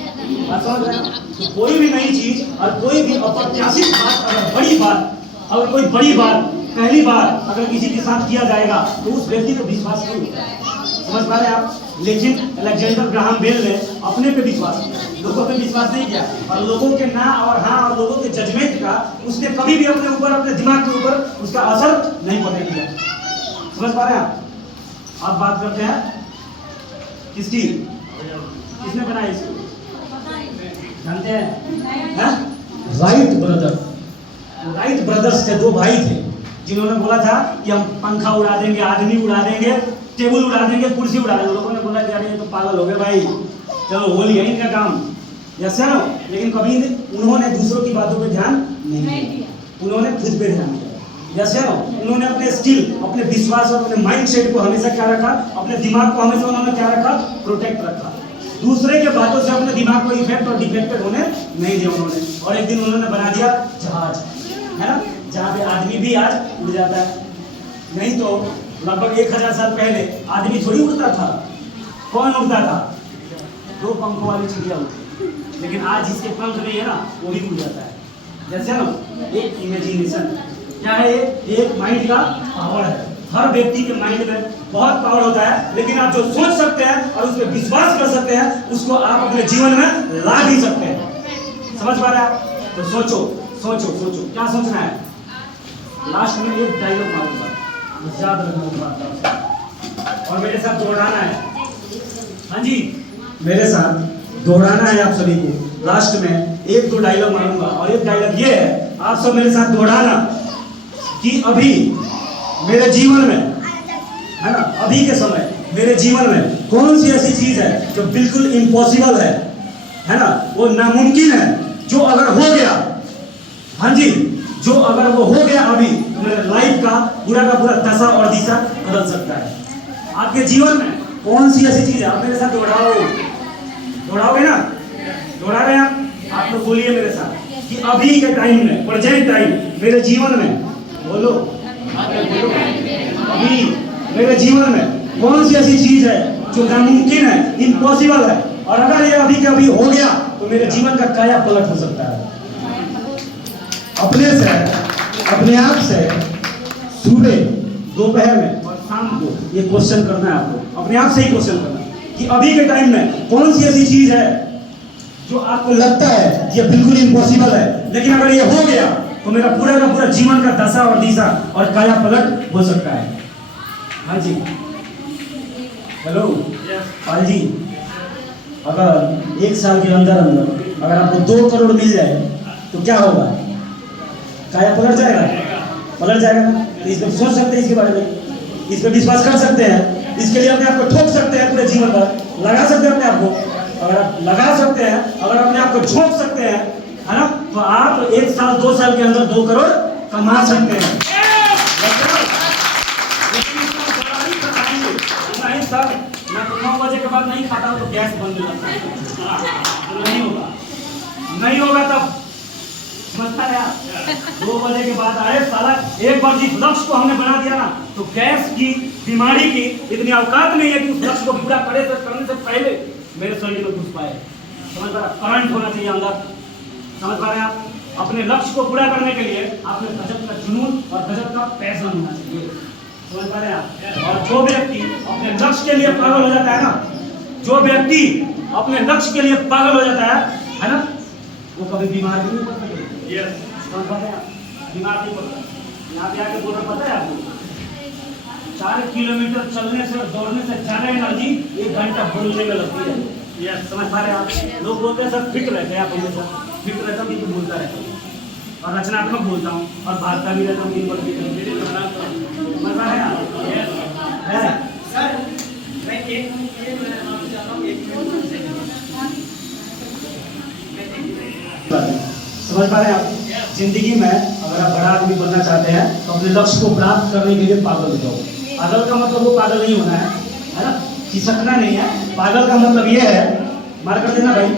बात समझ रहे हैं? तो कोई भी नई चीज और कोई भी अप्रत्याशित बात, अगर बड़ी बात, अगर कोई बड़ी बात पहली बार अगर किसी के साथ किया जाएगा तो उस व्यक्ति को विश्वास नहीं होता। समझ पा रहे हैं आप? लेकिन अलेक्जेंडर ग्राहम बेल ने अपने पे विश्वास किया, लोगों पे विश्वास नहीं किया, और लोगों के ना और हाँ और लोगों के जजमेंट का उसने कभी भी अपने ऊपर, अपने दिमाग के ऊपर उसका असर नहीं पड़ने दिया। समझ पा रहे हैं आप? अब बात करते हैं किसकी? किसने बनाई इसको? जानते हैं? Right brother. राइट ब्रदर्स के 2 भाई थे जिन्होंने बोला था कि हम पंखा उड़ा देंगे, आदमी उड़ा देंगे, टेबल उड़ा देंगे, कुर्सी उड़ा देंगे। लोगों ने बोला कि अरे ये तो पागल हो गए भाई, चलो हो लिया इनका काम, जैसे ना। लेकिन कभी उन्होंने दूसरों की बातों पे ध्यान नहीं दिया, उन्होंने खुद पे ध्यान दिया। जैसे ना उन्होंने अपने स्किल, अपने विश्वास और अपने माइंड सेट को हमेशा क्या रखा? अपने दिमाग को हमेशा उन्होंने क्या रखा? प्रोटेक्ट रखा। दूसरे के बातों से अपने दिमाग को इफेक्ट और डिफेक्टेड होने नहीं दिया उन्होंने। और एक दिन उन्होंने बना दिया जहाज, है ना, जहाँ पे आदमी भी आज उड़ जाता है। नहीं तो लगभग 1000 साल पहले आदमी थोड़ी उड़ता था। कौन उड़ता था? 2 पंखों वाली चिड़िया उड़ती, लेकिन आज जिसके पंख नहीं है ना वो भी उड़ जाता है। जैसे ना एक इमेजिनेशन क्या है, एक माइंड का पावर है। हर व्यक्ति के माइंड में बहुत पावर होता है, लेकिन आप जो सोच सकते हैं और उस पर विश्वास कर सकते हैं उसको आप अपने जीवन में ला भी सकते हैं। समझ पा रहे हैं आप? तो सोचो सोचो सोचो, क्या सोचना है। लास्ट में एक डायलॉग मारूंगा, याद रखना और मेरे साथ दोहराना है। हाँ जी, मेरे साथ दोहराना है आप सभी को। लास्ट में एक दो डायलॉग मारूंगा और एक डायलॉग ये है, आप सब मेरे साथ दोहराना कि अभी मेरे जीवन में, है ना, अभी के समय मेरे जीवन में कौन सी ऐसी चीज है जो बिल्कुल इम्पॉसिबल है ना, वो नामुमकिन है, जो अगर हो गया, हाँ जी, जो अगर वो हो गया अभी तो मेरे लाइफ का पूरा दशा और दिशा बदल सकता है। आपके जीवन में कौन सी ऐसी चीज है, आप मेरे साथ दोहराओगे ना, दोहरा रहे हैं आप लोग बोलिए मेरे साथ कि अभी के टाइम में, प्रेजेंट टाइम मेरे जीवन में, बोलो अभी मेरे जीवन में कौन सी ऐसी चीज है जो नामुमकिन है, इम्पॉसिबल है, और अगर ये अभी के अभी हो गया तो मेरे जीवन का काया पलट हो सकता है। अपने आप से सुबह, दोपहर में और शाम को ये क्वेश्चन करना है आपको, अपने आप से ही क्वेश्चन करना है कि अभी के टाइम में कौन सी ऐसी चीज है जो आपको लगता है ये बिल्कुल इम्पॉसिबल है, लेकिन अगर ये हो गया तो मेरा पूरा जीवन का दशा और दिशा और काया पलट हो सकता है। हाँ जी, हेलो पाल जी, अगर एक साल के अंदर अगर आपको 2 करोड़ मिल जाए तो क्या होगा? काया पलट जाएगा ना। तो इस पर सोच सकते हैं, इसके बारे में इस पर विश्वास कर सकते हैं, इसके लिए अपने आप को ठोक सकते हैं, पूरे जीवन भर लगा सकते हैं अपने आप को। अगर आप लगा सकते हैं, अगर अपने आप को झोंक सकते हैं, है ना, तो आप 1 साल 2 साल के अंदर 2 करोड़ कमा सकते हैं। नहीं सर, मैं तो 9 बजे के बाद नहीं खाता हूँ तो गैस बंद हो जाता है, तो नहीं होगा तब समझता है आप। 2 बजे के बाद आए साला, एक बार जिस लक्ष्य को हमने बना दिया ना तो गैस की बीमारी की इतनी औकात नहीं है कि उस लक्ष्य को पूरा करने से पहले मेरे शरीर में घुस पाए। समझ पा रहे? करंट होना चाहिए अंदर। समझ पा रहे हैं आप? अपने लक्ष्य को पूरा करने के लिए आपने गजब का जुनून और गजब का पैशन होना चाहिए। समझ पा रहे हैं आप? और जो व्यक्ति अपने लक्ष्य के लिए पागल हो जाता है ना, जो व्यक्ति अपने लक्ष्य के लिए पागल हो जाता है ना, वो कभी बीमार भी नहीं पड़ता। समझ पा रहे हैं आप? बीमार नहीं पड़ता। यहाँ पे आके बोलना पता है आपको, 4 किलोमीटर चलने से और दौड़ने से ज्यादा एनर्जी 1 घंटा बोलने में लगती है। समझ पा रहे हैं आप? लोग बोलते हैं सर फिट रहते हैं, आप हमेशा फिट रहता हूँ, किंतु बोलता रहता हूँ और रचनात्मक बोलता हूँ और भागता भी रहता हूँ, दिन भर समझ पा रहे हैं आप? समझ पा रहे हैं आप? जिंदगी में अगर आप बड़ा आदमी बनना चाहते हैं तो अपने लक्ष्य को प्राप्त करने के लिए पागल हो जाओ। पागल का मतलब वो पागल नहीं होना है ना, खिसकना नहीं है। पागल का मतलब ये है, मार कर देना भाई,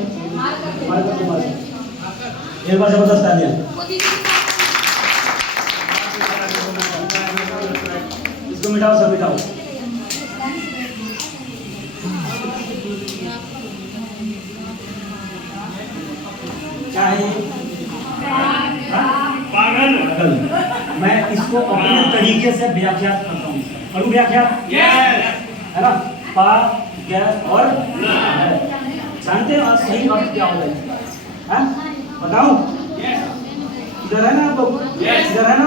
मार कर दो, एक बार जबरदस्त तालियां। इसको मिटाओ, सब मिटाओ। क्या है पागल? मैं इसको अपने तरीके से व्याख्या करता हूँ। करूँ व्याख्या? है ना, पा, गैस और जानते हैं सही अर्थ क्या होता है? बताऊं? इधर है ना आप लोग? इधर है ना?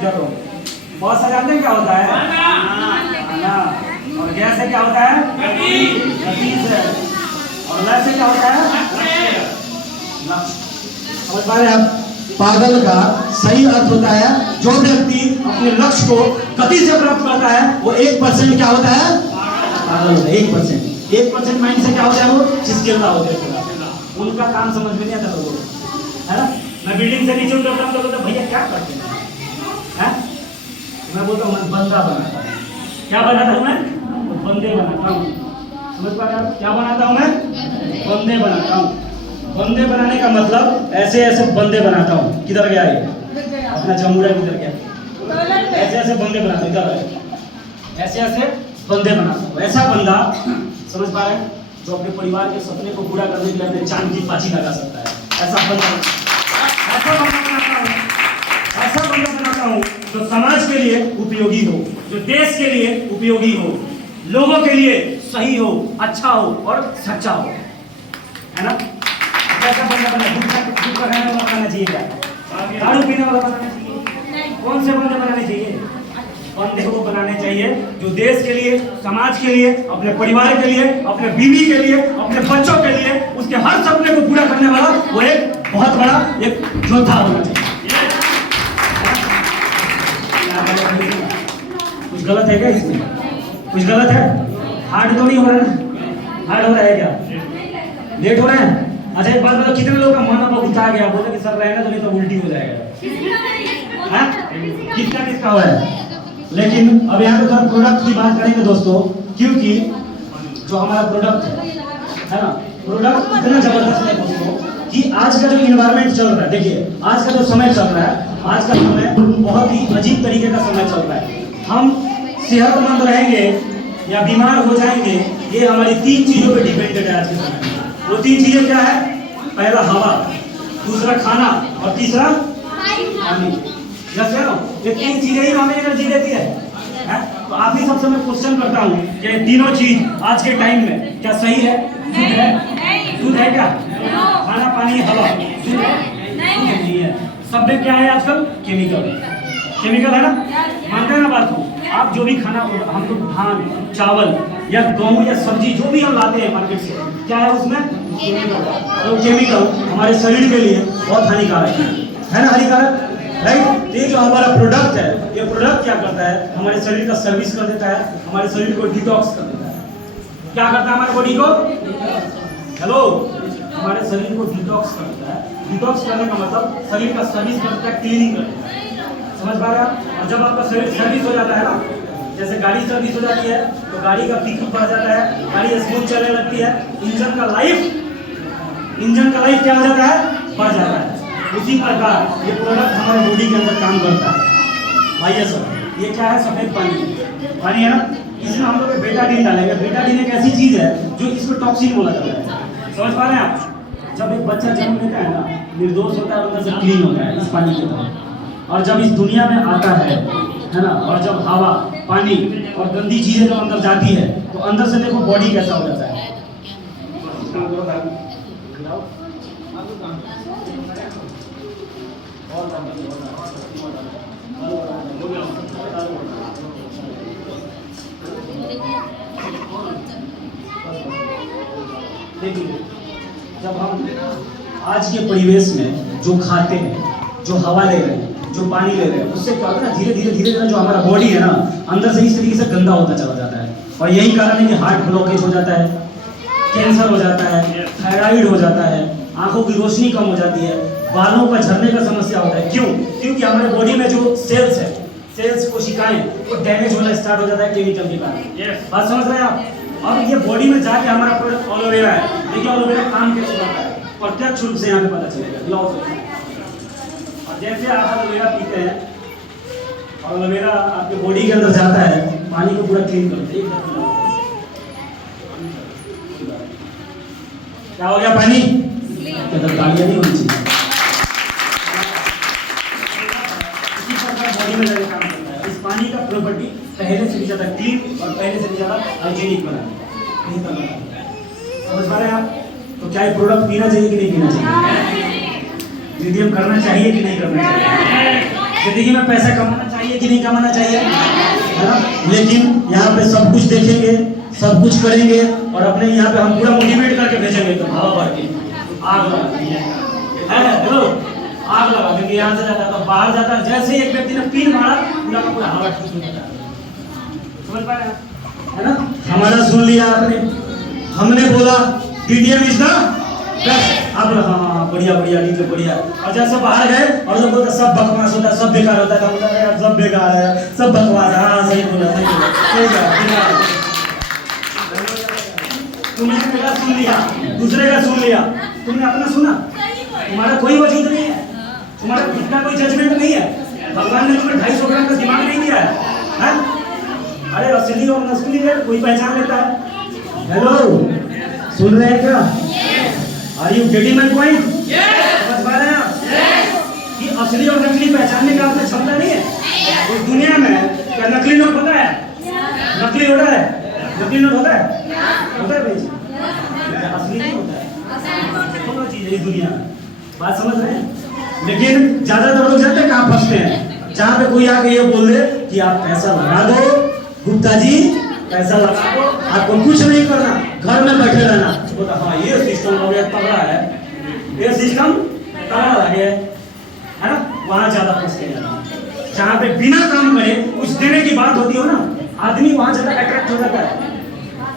इधर हो। बहुत सारे जानते हैं क्या होता है? ना। और गैस से क्या होता है? गति से। और लय से क्या होता है? लक्ष्य। समझ पा रहे हैं आप? पागल का सही अर्थ होता है जो व्यक्ति अपने लक्ष्य को गति से प्राप्त करता है वो 1% क्या होता है? पागल होता है। 1% माइंड से क्या होता है? वो चिस्केला होता है। उनका काम समझ में नहीं आता लोगों को, है ना। मैं बिल्डिंग से नीचे उतरता हूँ तो बोलता भैया क्या करते हैं? मैं बोलता हूँ मैं बंदा बनाता हूँ। क्या बनाता हूँ मैं? बंदे बनाता हूँ। समझ पा रहे हैं? क्या बनाता हूँ मैं? बंदे बनाता हूँ। बंदे बनाने का मतलब ऐसे ऐसे बंदे बनाता हूँ। किधर गया ये अपना जमुरा? किधर गया? ऐसे ऐसे बंदे बनाता हूँ। ऐसे ऐसे बंदे बनाता हूँ। ऐसा बंदा, समझ पा रहे हैं, जो अपने परिवार के सपने को पूरा करने के लिए अपने जान की बाजी लगा सकता है। ऐसा बंदा बनाता हूँ जो समाज के लिए उपयोगी हो, जो देश के लिए उपयोगी हो, लोगों के लिए सही हो, अच्छा हो और सच्चा हो, है ना? ऐसा बंदा बनाना चाहिए क्या? दारू पीने वाला बनाना चाहिए? कौन से बंदे बनाने चाहिए? बंदे को बनाने चाहिए जो देश के लिए, समाज के लिए, अपने परिवार के लिए, अपने बीवी के लिए, अपने बच्चों के लिए, उसके हर सपने को पूरा करने वाला वो एक बहुत बड़ा एक योद्धा होना चाहिए। कुछ गलत है क्या इसमें? कुछ गलत है? हार्ड तो नहीं हो रहा है? हार्ड हो रहा है क्या? लेट हो रहा है? अच्छा एक बात बताओ, कितने लोगों का मन अब उठा गया, बोले कि सर रहना तो नहीं तो उल्टी हो जाएगा, हाँ? किसका हुआ है? लेकिन अब यहाँ पे तो हम प्रोडक्ट की बात करेंगे दोस्तों, क्योंकि जो हमारा प्रोडक्ट है ना, प्रोडक्ट इतना जबरदस्त है दोस्तों कि आज का जो इन्वायरमेंट चल रहा है, देखिए आज का जो समय चल रहा है, आज का समय बहुत ही अजीब तरीके का समय चल रहा है। हम सेहतमंद रहेंगे या बीमार हो जाएंगे, ये हमारी 3 चीजों पे डिपेंडेड है आज के समय में। वो 3 चीजें क्या है? पहला हवा, दूसरा खाना और तीसरा पानी। जैसे ना ये 3 चीजें ही हमें एनर्जी देती है। तो आप ही सबसे मैं क्वेश्चन करता हूँ कि ये तीनों चीज आज के टाइम में क्या सही है? शुद्ध है क्या? खाना पानी हवा शुद्ध है? नहीं है। सब में क्या है आजकल? केमिकल है ना? मानते हैं ना बात को? आप जो भी खाना, हम लोग धान चावल या गेहूं या सब्जी जो भी हम लाते हैं मार्केट से, क्या है उसमें? तो केमिकल हमारे शरीर के लिए बहुत हानिकारक है ना? हानिकारक, राइट? ये जो हमारा प्रोडक्ट है, ये प्रोडक्ट क्या करता है? हमारे शरीर का सर्विस कर देता है, हमारे शरीर को डिटॉक्स कर देता है। क्या करता है हमारे बॉडी को? हेलो, हमारे शरीर को डिटॉक्स कर देता है। डिटॉक्स करने का मतलब शरीर का सर्विस करता है, क्लीनिंग करता है। समझ पा रहे हैं आप? और जब आपका शरीर सर्विस हो जाता है ना, जैसे गाड़ी सर्विस हो जाती है तो गाड़ी का पिकअप बढ़ जाता है, गाड़ी स्मूथ चलने लगती है, इंजन का लाइफ क्या हो जाता है? बढ़ जाता है। उसी प्रकार ये प्रोडक्ट हमारे बॉडी के अंदर काम करता है। भाई सर, ये क्या है? सफेद पानी है ना? इसमें हम लोग बेटाडीन डालेंगे। बेटाडीन एक ऐसी चीज है जो इसको टॉक्सिन बोला जाता है। समझ पा रहे हैं आप? जब एक बच्चा जन्म लेता है ना, निर्दोष होता है, अंदर से क्लीन होता है इस पानी के तरह। और जब इस दुनिया में आता है ना, और जब हवा पानी और गंदी चीजें जब अंदर जाती है तो अंदर से देखो बॉडी कैसा हो जाता है। देखिए, जब हम आज के परिवेश में जो खाते हैं, जो हवा ले रहे हैं, जो पानी ले रहे हैं, उससे क्या होता है ना, धीरे धीरे जो हमारा बॉडी है ना, अंदर से इस तरीके से गंदा होता चला जाता है। और यही कारण है कि हार्ट ब्लॉकेज हो जाता है, कैंसर हो जाता है, थायराइड हो जाता है, आंखों की रोशनी कम हो जाती है, बालों का झड़ने का समस्या होता है। क्यों? क्योंकि हमारे बॉडी में जो सेल्स है, सेल्स कोशिकाएं, वो डैमेज होना स्टार्ट हो जाता है केमिकल के कारण। बात समझ रहे हैं आप? अब ये बॉडी में जाके हमारा प्रोडक्ट एलोवेरा है। देखिए एलोवेरा काम कैसे करता है, प्रत्यक्ष रूप से यहाँ पे पता चलेगा। और जैसे आप एलोवेरा पीते हैं और एलोवेरा आपके बॉडी के अंदर जाता है, पानी को पूरा क्लीन करता है। क्या हो गया? पानी गालियाँ नहीं होनी चाहिए। इसी प्रकार बॉडी में जाके काम करता है। इस पानी का प्रॉपर्टी पहले से भी ज़्यादा क्लीन और पहले से भी ज़्यादा हाइजीनिक बनाना है। समझ पा रहे हैं आप? तो क्या ये प्रोडक्ट पीना चाहिए कि नहीं पीना चाहिए? रिडीम करना चाहिए कि नहीं करना चाहिए? जिंदगी में पैसा कमाना चाहिए कि नहीं कमाना चाहिए, है ना? लेकिन यहाँ पे सब कुछ देखेंगे, सब कुछ करेंगे और अपने यहाँ पे हम पूरा मोटिवेट करके भेजेंगे तो हवा भर के आग लगा हेलो आग लगा क्योंकि यहाँ से जाता है तो बाहर जाता है। जैसे एक व्यक्ति ने पिन मारा, पूरा का पूरा हवा ठीक हो जाता है। समझ पा रहे हैं, है ना? हमारा सुन लिया आपने, हमने बोला टीडीएम इज द बेस्ट। आप बोला हाँ बढ़िया बढ़िया ठीक है बढ़िया। और जैसे बाहर गए और जब बोलते सब बकवास होता है, सब बेकार होता है, तो यार सब बेकार है, सब बकवास। हाँ सही बोला सही बोला सही है। तुमने मेरा सुन लिया, दूसरे का सुन लिया, तुमने अपना सुना, तुम्हारा कोई वजूद नहीं है, तुम्हारा खुद का कोई जजमेंट नहीं है। भगवान ने तुम्हें 250 ग्राम का दिमाग नहीं दिया है? अरे असली और नकली है कोई पहचान लेता है। हेलो सुन रहे हैं क्या? Are you getting my point? समझ पा रहे हैं आप? कि असली और नकली पहचानने का आपको क्षमता नहीं है इस दुनिया में। क्या नकली नोट होता है? नकली होता है? नकली नोट होता है? होता है भाई? असली नहीं होता है। दोनों चीजें इस दुनिया में, बात समझ रहे हैं? लेकिन ज्यादातर लोग जानते हैं कहाँ फंसते हैं? जहाँ पे कोई आके ये बोल दे कि आप पैसा लगा दो, गुप्ता जी पैसा लगा दो, आपको कुछ नहीं करना, घर में बैठे रहना। बोला हाँ ये सिस्टम हो गया, तगड़ा है, ये सिस्टम तगड़ा लगे, है ना? वहाँ ज्यादा फंसते हैं। जहाँ पे बिना काम करे कुछ देने की बात होती हो ना, आदमी वहाँ ज्यादा अट्रैक्ट हो जाता है।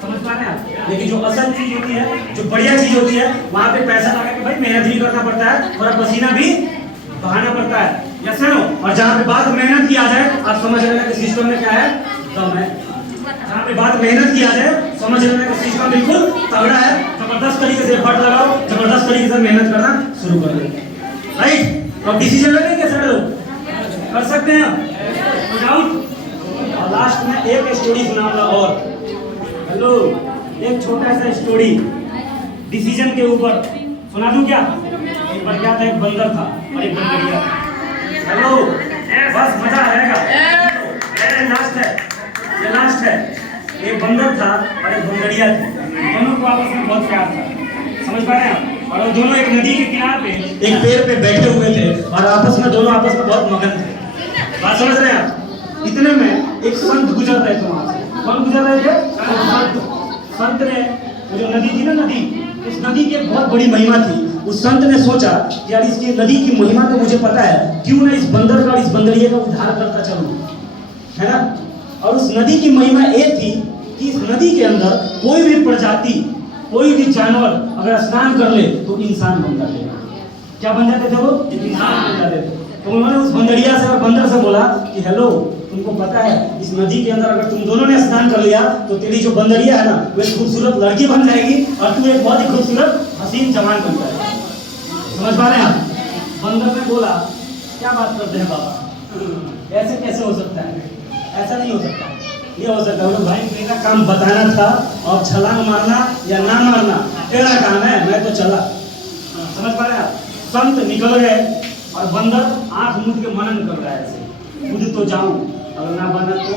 समझ पा रहे हैं आप? लेकिन जो असल चीज होती है, जो बढ़िया चीज होती है, वहाँ पे पैसा लगा के भाई मेहनत भी करना पड़ता है, थोड़ा पसीना भी बहाना पड़ता है, यस नो? और जहाँ पे बात मेहनत किया जाए, आप समझ लेना कि सिस्टम में क्या है, दम है। जहाँ पे बात मेहनत किया जाए, समझ लेना कि सिस्टम बिल्कुल तगड़ा है। जबरदस्त तरीके से एफर्ट लगाओ, जबरदस्त तरीके से मेहनत करना शुरू कर दो, राइट? तो डिसीजन लेंगे सारे लोग, कर सकते हैं नो डाउट। और लास्ट में एक स्टोरी सुनाऊंगा और हेलो, एक छोटा सा स्टोरी डिसीजन के ऊपर सुना दूं क्या? एक बार क्या था, एक बंदर था और एक बंदरिया। हेलो, बस मजा आएगा, ये लास्ट है, ये लास्ट है। एक बंदर था और एक बंदरिया थी, दोनों को आपस में बहुत प्यार था। समझ पा रहे हैं आप? और वो दोनों एक नदी के किनारे पे एक पेड़ पे बैठे हुए थे और आपस में दोनों आपस में बहुत मगन थे। बात समझ रहे हैं आप? इतने में एक संत गुजर रहे थे वहां से। कौन गुजर रहे थे? संत ने, जो नदी थी ना, नदी, उस नदी की एक बहुत बड़ी महिमा थी। उस संत ने सोचा कि यार इसकी नदी की महिमा तो मुझे पता है, क्यों ना इस बंदर का और इस बंदरिये का उद्धार करता चलूं, है ना? और उस नदी की महिमा ये थी कि इस नदी के अंदर कोई भी प्रजाति, कोई भी जानवर अगर स्नान कर ले तो इंसान बन जाते हैं। क्या बन जाते थे वो? इंसान बन जाते थे। तो उन्होंने उस बंदरिया से और बंदर से बोला कि हेलो, तुमको पता है इस नदी के अंदर अगर तुम दोनों ने स्नान कर लिया तो तेरी जो बंदरिया है ना, वो एक खूबसूरत लड़की बन जाएगी और तू एक बहुत ही खूबसूरत हसीन जवान बन जाएगा। समझ पा रहे हैं आप? बंदर ने बोला क्या बात करते हैं बाबा, ऐसे कैसे हो सकता है? ऐसा नहीं हो सकता, ये हो सकता है भाई, मेरा काम बताना था और छलांग मारना या ना मारना तेरा काम है, मैं तो चला। समझ पा रहे हैं आप? संत निकल गए और बंदर आंख मूंद के मनन कर रहा है, ऐसे खुद तो जाऊं, अगर ना बना तो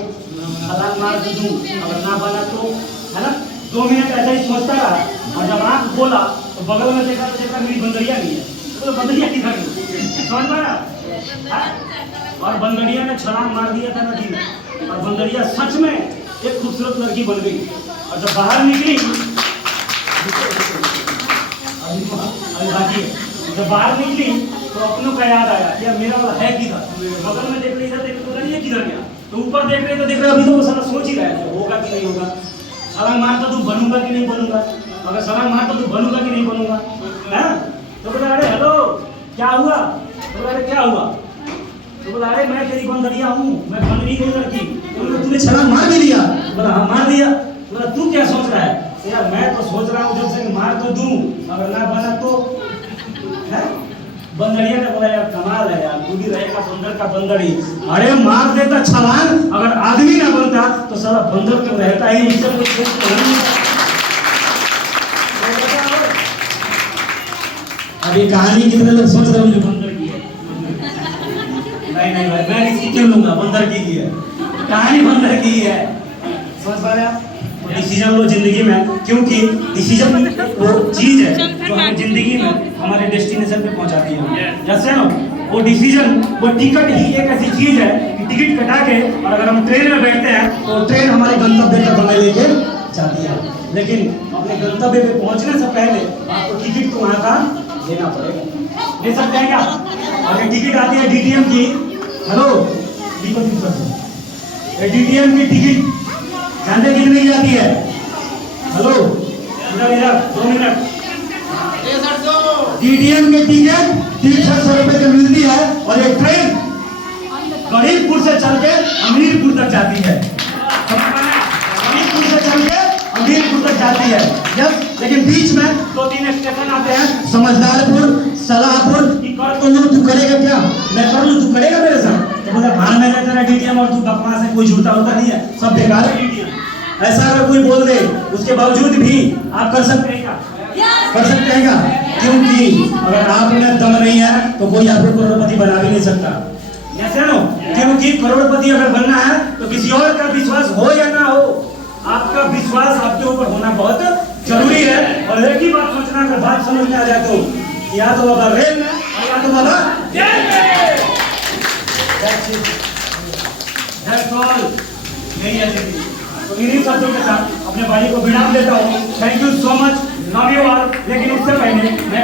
छलांग मार दूं, अगर ना बना तो, है ना? 2 मिनट ऐसा ही सोचता रहा और जब आंख खोला तो बगल में देखा तो देखा मेरी बंदरिया नहीं है। तो बंदरिया किधर गई? समझ पा रहा? और बंदरिया ने छलांग मार दिया था नदी में और बंदरिया सच में एक खूबसूरत लड़की बन गई। और जब बाहर निकली, अभी बाकी है, जब बाहर निकली तो अपनों का याद आया कि यार मेरा वाला है किधर? बगल में देख रही, इधर देख रही, ये किधर गया? तो ऊपर देख रहे तो देख रहे, अभी तो वो सारा सोच ही रहा है होगा कि नहीं होगा, छलांग मारता तू बनूंगा कि नहीं बनूंगा, अगर छलांग मारता तू बनूंगा कि नहीं बनूंगा, है? तो बोला अरे हेलो क्या हुआ? तो बोला अरे क्या हुआ? तो बोला अरे मैं तेरी बंदरिया हूँ, मैं बंदरी नहीं लड़की। तो तूने छलांग मार भी दिया? बोला हाँ मार दिया। बोला तू क्या सोच रहा है? यार मैं तो सोच रहा हूँ जब से मार तो दूं, अगर ना बना तो, है? बंदरिया ने बोला यार कमाल है यार, तू भी रहेगा बंदर का बंदरी। अरे मार देता छलांग, अगर आदमी ना बनता तो सारा बंदर तो रहता ही नहीं। अभी कहानी कितने लोग सोच रहे होंगे बंदर की है? नहीं भाई, मैं इसकी क्यों लूंगा, बंदर की है कहानी, बंदर की है। समझ पा रहे हैं आप? डिसीजन लो जिंदगी में, क्योंकि डिसीजन वो चीज है जो हमें जिंदगी में हमारे डेस्टिनेशन पे पहुंचाती है। जैसे ना वो डिसीजन, वो टिकट ही एक ऐसी चीज है कि टिकट कटा के और अगर हम ट्रेन में बैठते हैं तो ट्रेन हमारे गंतव्य तक हमें लेके जाती है, लेकिन अपने गंतव्य पे पहुंचने से पहले आपको टिकट तो वहाँ का लेना पड़ेगा। ले सकते हैं क्या? और ये टिकट आती है डीटीएम की। हेलो, डीटीएम की टिकट जानते कितने की जाती है? हेलो, इधर इधर 2 मिनट। डीटीएम की टिकट 300 रुपए की मिलती है और एक ट्रेन गरीबपुर से चल के अमीरपुर तक जाती है। गरीबपुर से चल के अमीरपुर तक जाती है, यस। लेकिन बीच में 2-3 स्टेशन आते हैं, समझदारपुर, सलाहपुर। तू करेगा क्या? मैं कर लूँ, तू करेगा मेरे साथ? तो बोला भाड़ में रहता है डीटीएम और तू बकवास है, कोई झूठा होता नहीं है, सब बेकार है डीटीएम। ऐसा अगर कोई बोल दे उसके बावजूद भी आप कर सकते हैं क्या? कर सकते हैं क्या? क्योंकि अगर आप में दम नहीं है तो कोई आपको करोड़पति बना भी नहीं सकता। ऐसे नो, क्योंकि करोड़पति अगर बनना है तो किसी और का विश्वास हो या ना हो, आपका विश्वास आपके ऊपर होना बहुत जरूरी है। और एक ही बात सोचना, अगर बात समझ में आ जाए तो या तो बाबा रेल में और या तो बाबा जेल में। That's all। यही है जिंदगी। तो इन्हीं शब्दों के साथ अपने भाई को विराम देता हूँ। Thank you so much, love you all. लेकिन उससे पहले मैं